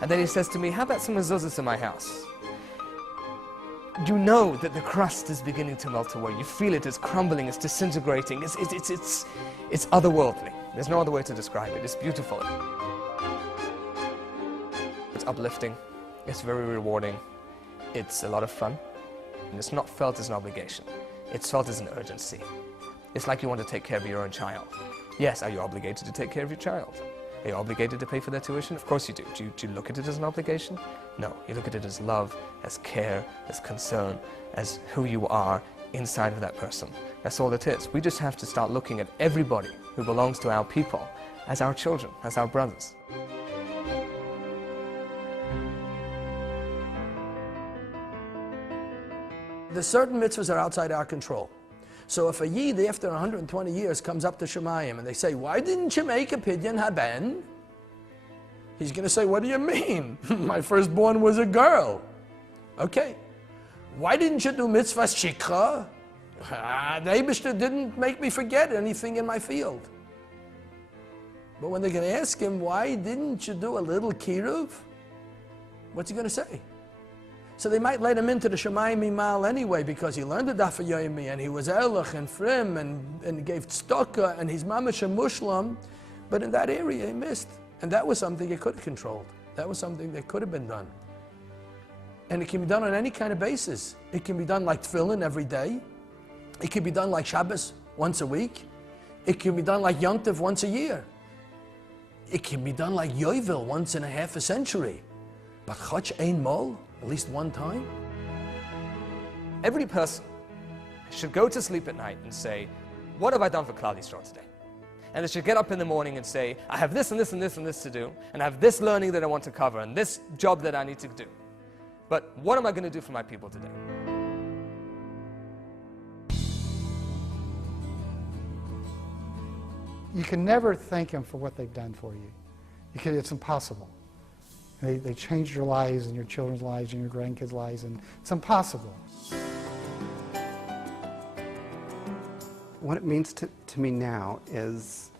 And then he says to me, how about some mezuzahs in my house? You know that the crust is beginning to melt away. You feel it, it's crumbling, it's disintegrating, it's otherworldly. There's no other way to describe it. It's beautiful. It's uplifting, it's very rewarding, it's a lot of fun, and it's not felt as an obligation. It's felt as an urgency. It's like you want to take care of your own child. Yes, are you obligated to take care of your child? Are you obligated to pay for their tuition? Of course you do. Do you look at it as an obligation? No, you look at it as love, as care, as concern, as who you are inside of that person. That's all it is. We just have to start looking at everybody who belongs to our people as our children, as our brothers. The certain mitzvahs are outside our control. So if a Yid after 120 years comes up to Shemayim and they say, why didn't you make a pidyon haben? He's going to say, what do you mean? My firstborn was a girl. Okay. Why didn't you do mitzvahs shikha? The Eibishter didn't make me forget anything in my field. But when they're going to ask him, why didn't you do a little kiruv? What's he going to say? So they might let him into the Shemayim Mimal anyway because he learned the Daf Yomi and he was Erlich and Frim and gave tzedakah and he's mamash and mushlam, but in that area he missed. And that was something he could have controlled. That was something that could have been done. And it can be done on any kind of basis. It can be done like tefillin every day. It can be done like Shabbos once a week. It can be done like Yom Tov once a year. It can be done like Yovel once in a half a century. But Chach Ein Mol, at least one time? Every person should go to sleep at night and say, what have I done for Klal Yisrael today? And they should get up in the morning and say, I have this and this and this and this to do, and I have this learning that I want to cover, and this job that I need to do. But what am I going to do for my people today? You can never thank them for what they've done for you. It's impossible. They changed your lives and your children's lives and your grandkids' lives, and it's impossible. What it means to me now is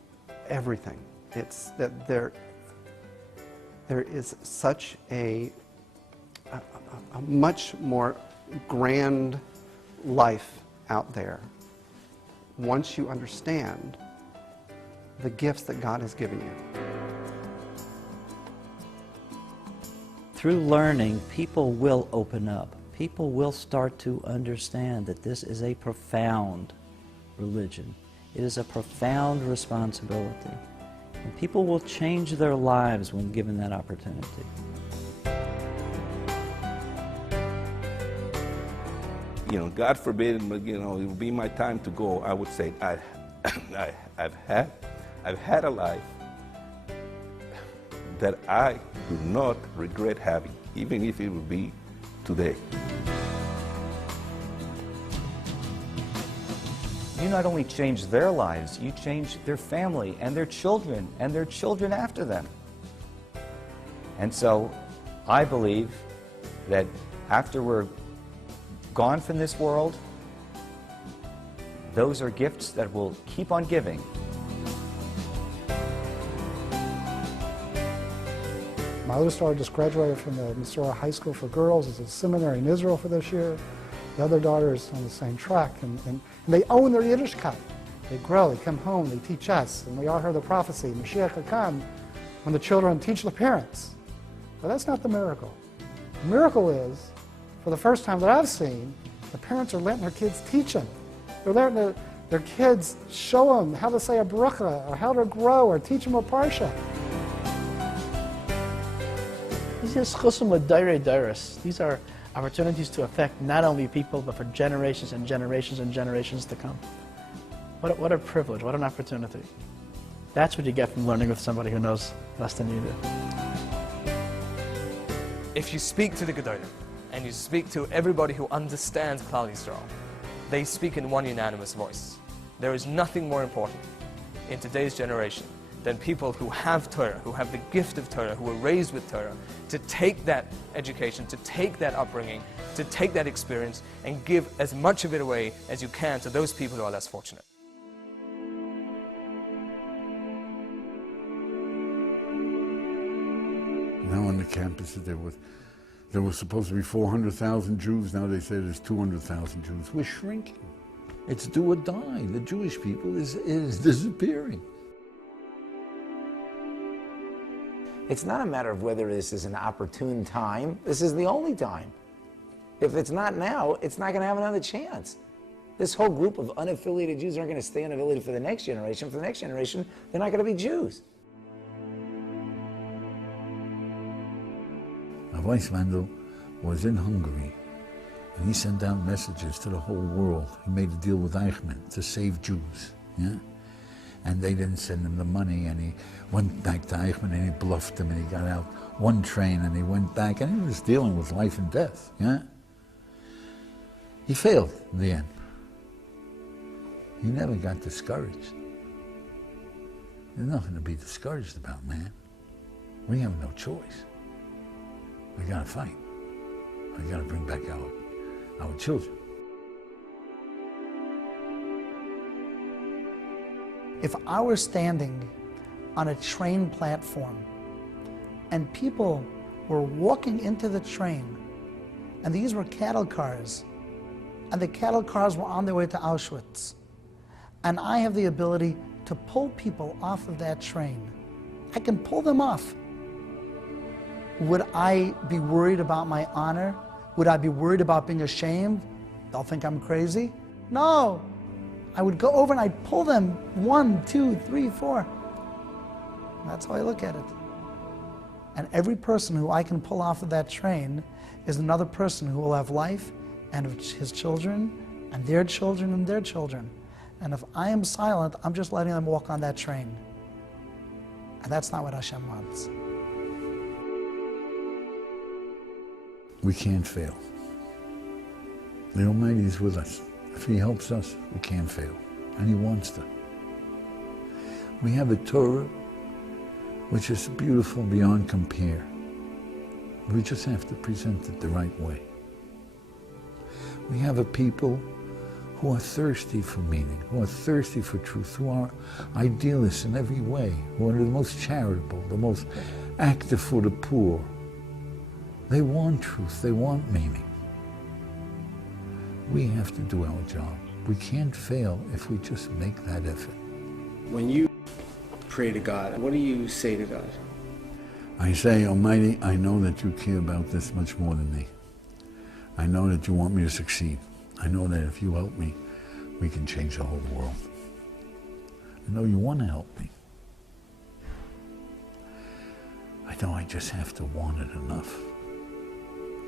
everything. It's that there is such a much more grand life out there once you understand the gifts that God has given you. Through learning, people will open up. People will start to understand that this is a profound religion. It is a profound responsibility. And people will change their lives when given that opportunity. God forbid, it will be my time to go, I would say I've had a life that I do not regret having, even if it would be today. You not only changed their lives, you changed their family and their children after them. And so I believe that after we're gone from this world, those are gifts that will keep on giving. My oldest daughter just graduated from the Misora High School for Girls. It's a seminary in Israel for this year. The other daughter is on the same track, and they own their Yiddishkeit. They grow, they come home, they teach us, and we all heard the prophecy, Mashiach will come when the children teach the parents. But that's not the miracle. The miracle is, for the first time that I've seen, the parents are letting their kids teach them. They're letting their kids show them how to say a bracha, or how to grow, or teach them a parsha. These are schusim l'dairei dairos. These are opportunities to affect not only people, but for generations and generations and generations to come. What a privilege, what an opportunity. That's what you get from learning with somebody who knows less than you do. If you speak to the Gedolim, and you speak to everybody who understands Klal Yisrael, they speak in one unanimous voice. There is nothing more important in today's generation than people who have Torah, who have the gift of Torah, who were raised with Torah, to take that education, to take that upbringing, to take that experience, and give as much of it away as you can to those people who are less fortunate. Now on the campuses, there was supposed to be 400,000 Jews. Now they say there's 200,000 Jews. We're shrinking. It's do or die. The Jewish people is disappearing. It's not a matter of whether this is an opportune time. This is the only time. If it's not now, it's not going to have another chance. This whole group of unaffiliated Jews aren't going to stay unaffiliated for the next generation. For the next generation, they're not going to be Jews. Weiss Mendel was in Hungary, and he sent out messages to the whole world. He made a deal with Eichmann to save Jews, yeah? And they didn't send him the money, and he went back to Eichmann and he bluffed him, and he got out one train and he went back, and he was dealing with life and death, yeah? He failed in the end. He never got discouraged. There's nothing to be discouraged about, man. We have no choice. We gotta fight. We gotta bring back our children. If I were standing on a train platform and people were walking into the train, and these were cattle cars, and the cattle cars were on their way to Auschwitz, and I have the ability to pull people off of that train, I can pull them off. Would I be worried about my honor? Would I be worried about being ashamed? They'll think I'm crazy? No. I would go over and I'd pull them 1, 2, 3, 4. That's how I look at it. And every person who I can pull off of that train is another person who will have life, and his children, and their children, and their children. And if I am silent, I'm just letting them walk on that train. And that's not what Hashem wants. We can't fail. The Almighty is with us. If He helps us, we can't fail. And He wants to. We have a Torah which is beautiful beyond compare. We just have to present it the right way. We have a people who are thirsty for meaning, who are thirsty for truth, who are idealists in every way, who are the most charitable, the most active for the poor. They want truth, they want meaning. We have to do our job. We can't fail if we just make that effort. When you pray to God, what do you say to God? I say, Almighty, I know that you care about this much more than me. I know that you want me to succeed. I know that if you help me, we can change the whole world. I know you want to help me. I know I just have to want it enough.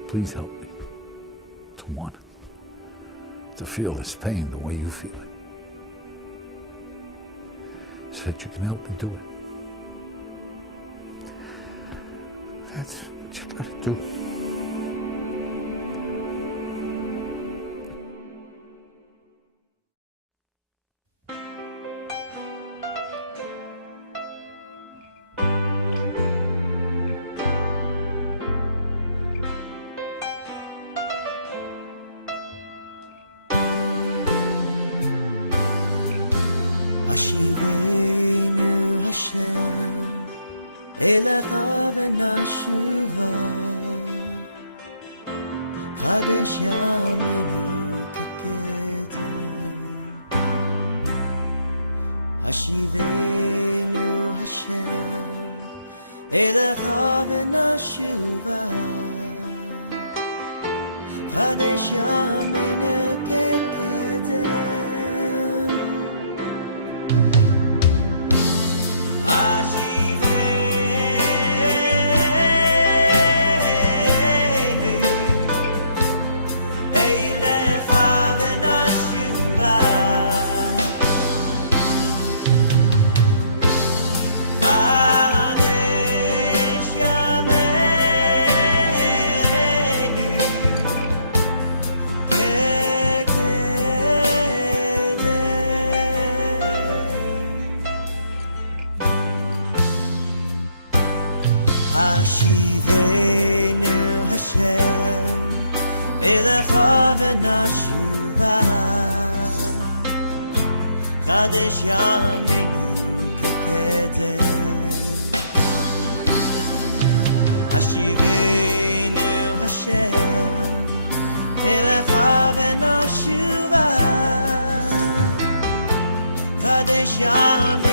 Please help me to want it. to feel this pain the way you feel it, so that you can help me do it. That's what you gotta do. השיבנו השם אליך ונשובה, חדש ימינו כקדם. השיבנו השם אליך ונשובה, חדש ימינו כקדם. השיבנו השם אליך ונשובה, חדש ימינו כקדם. השיבנו השם אליך ונשובה, חדש ימינו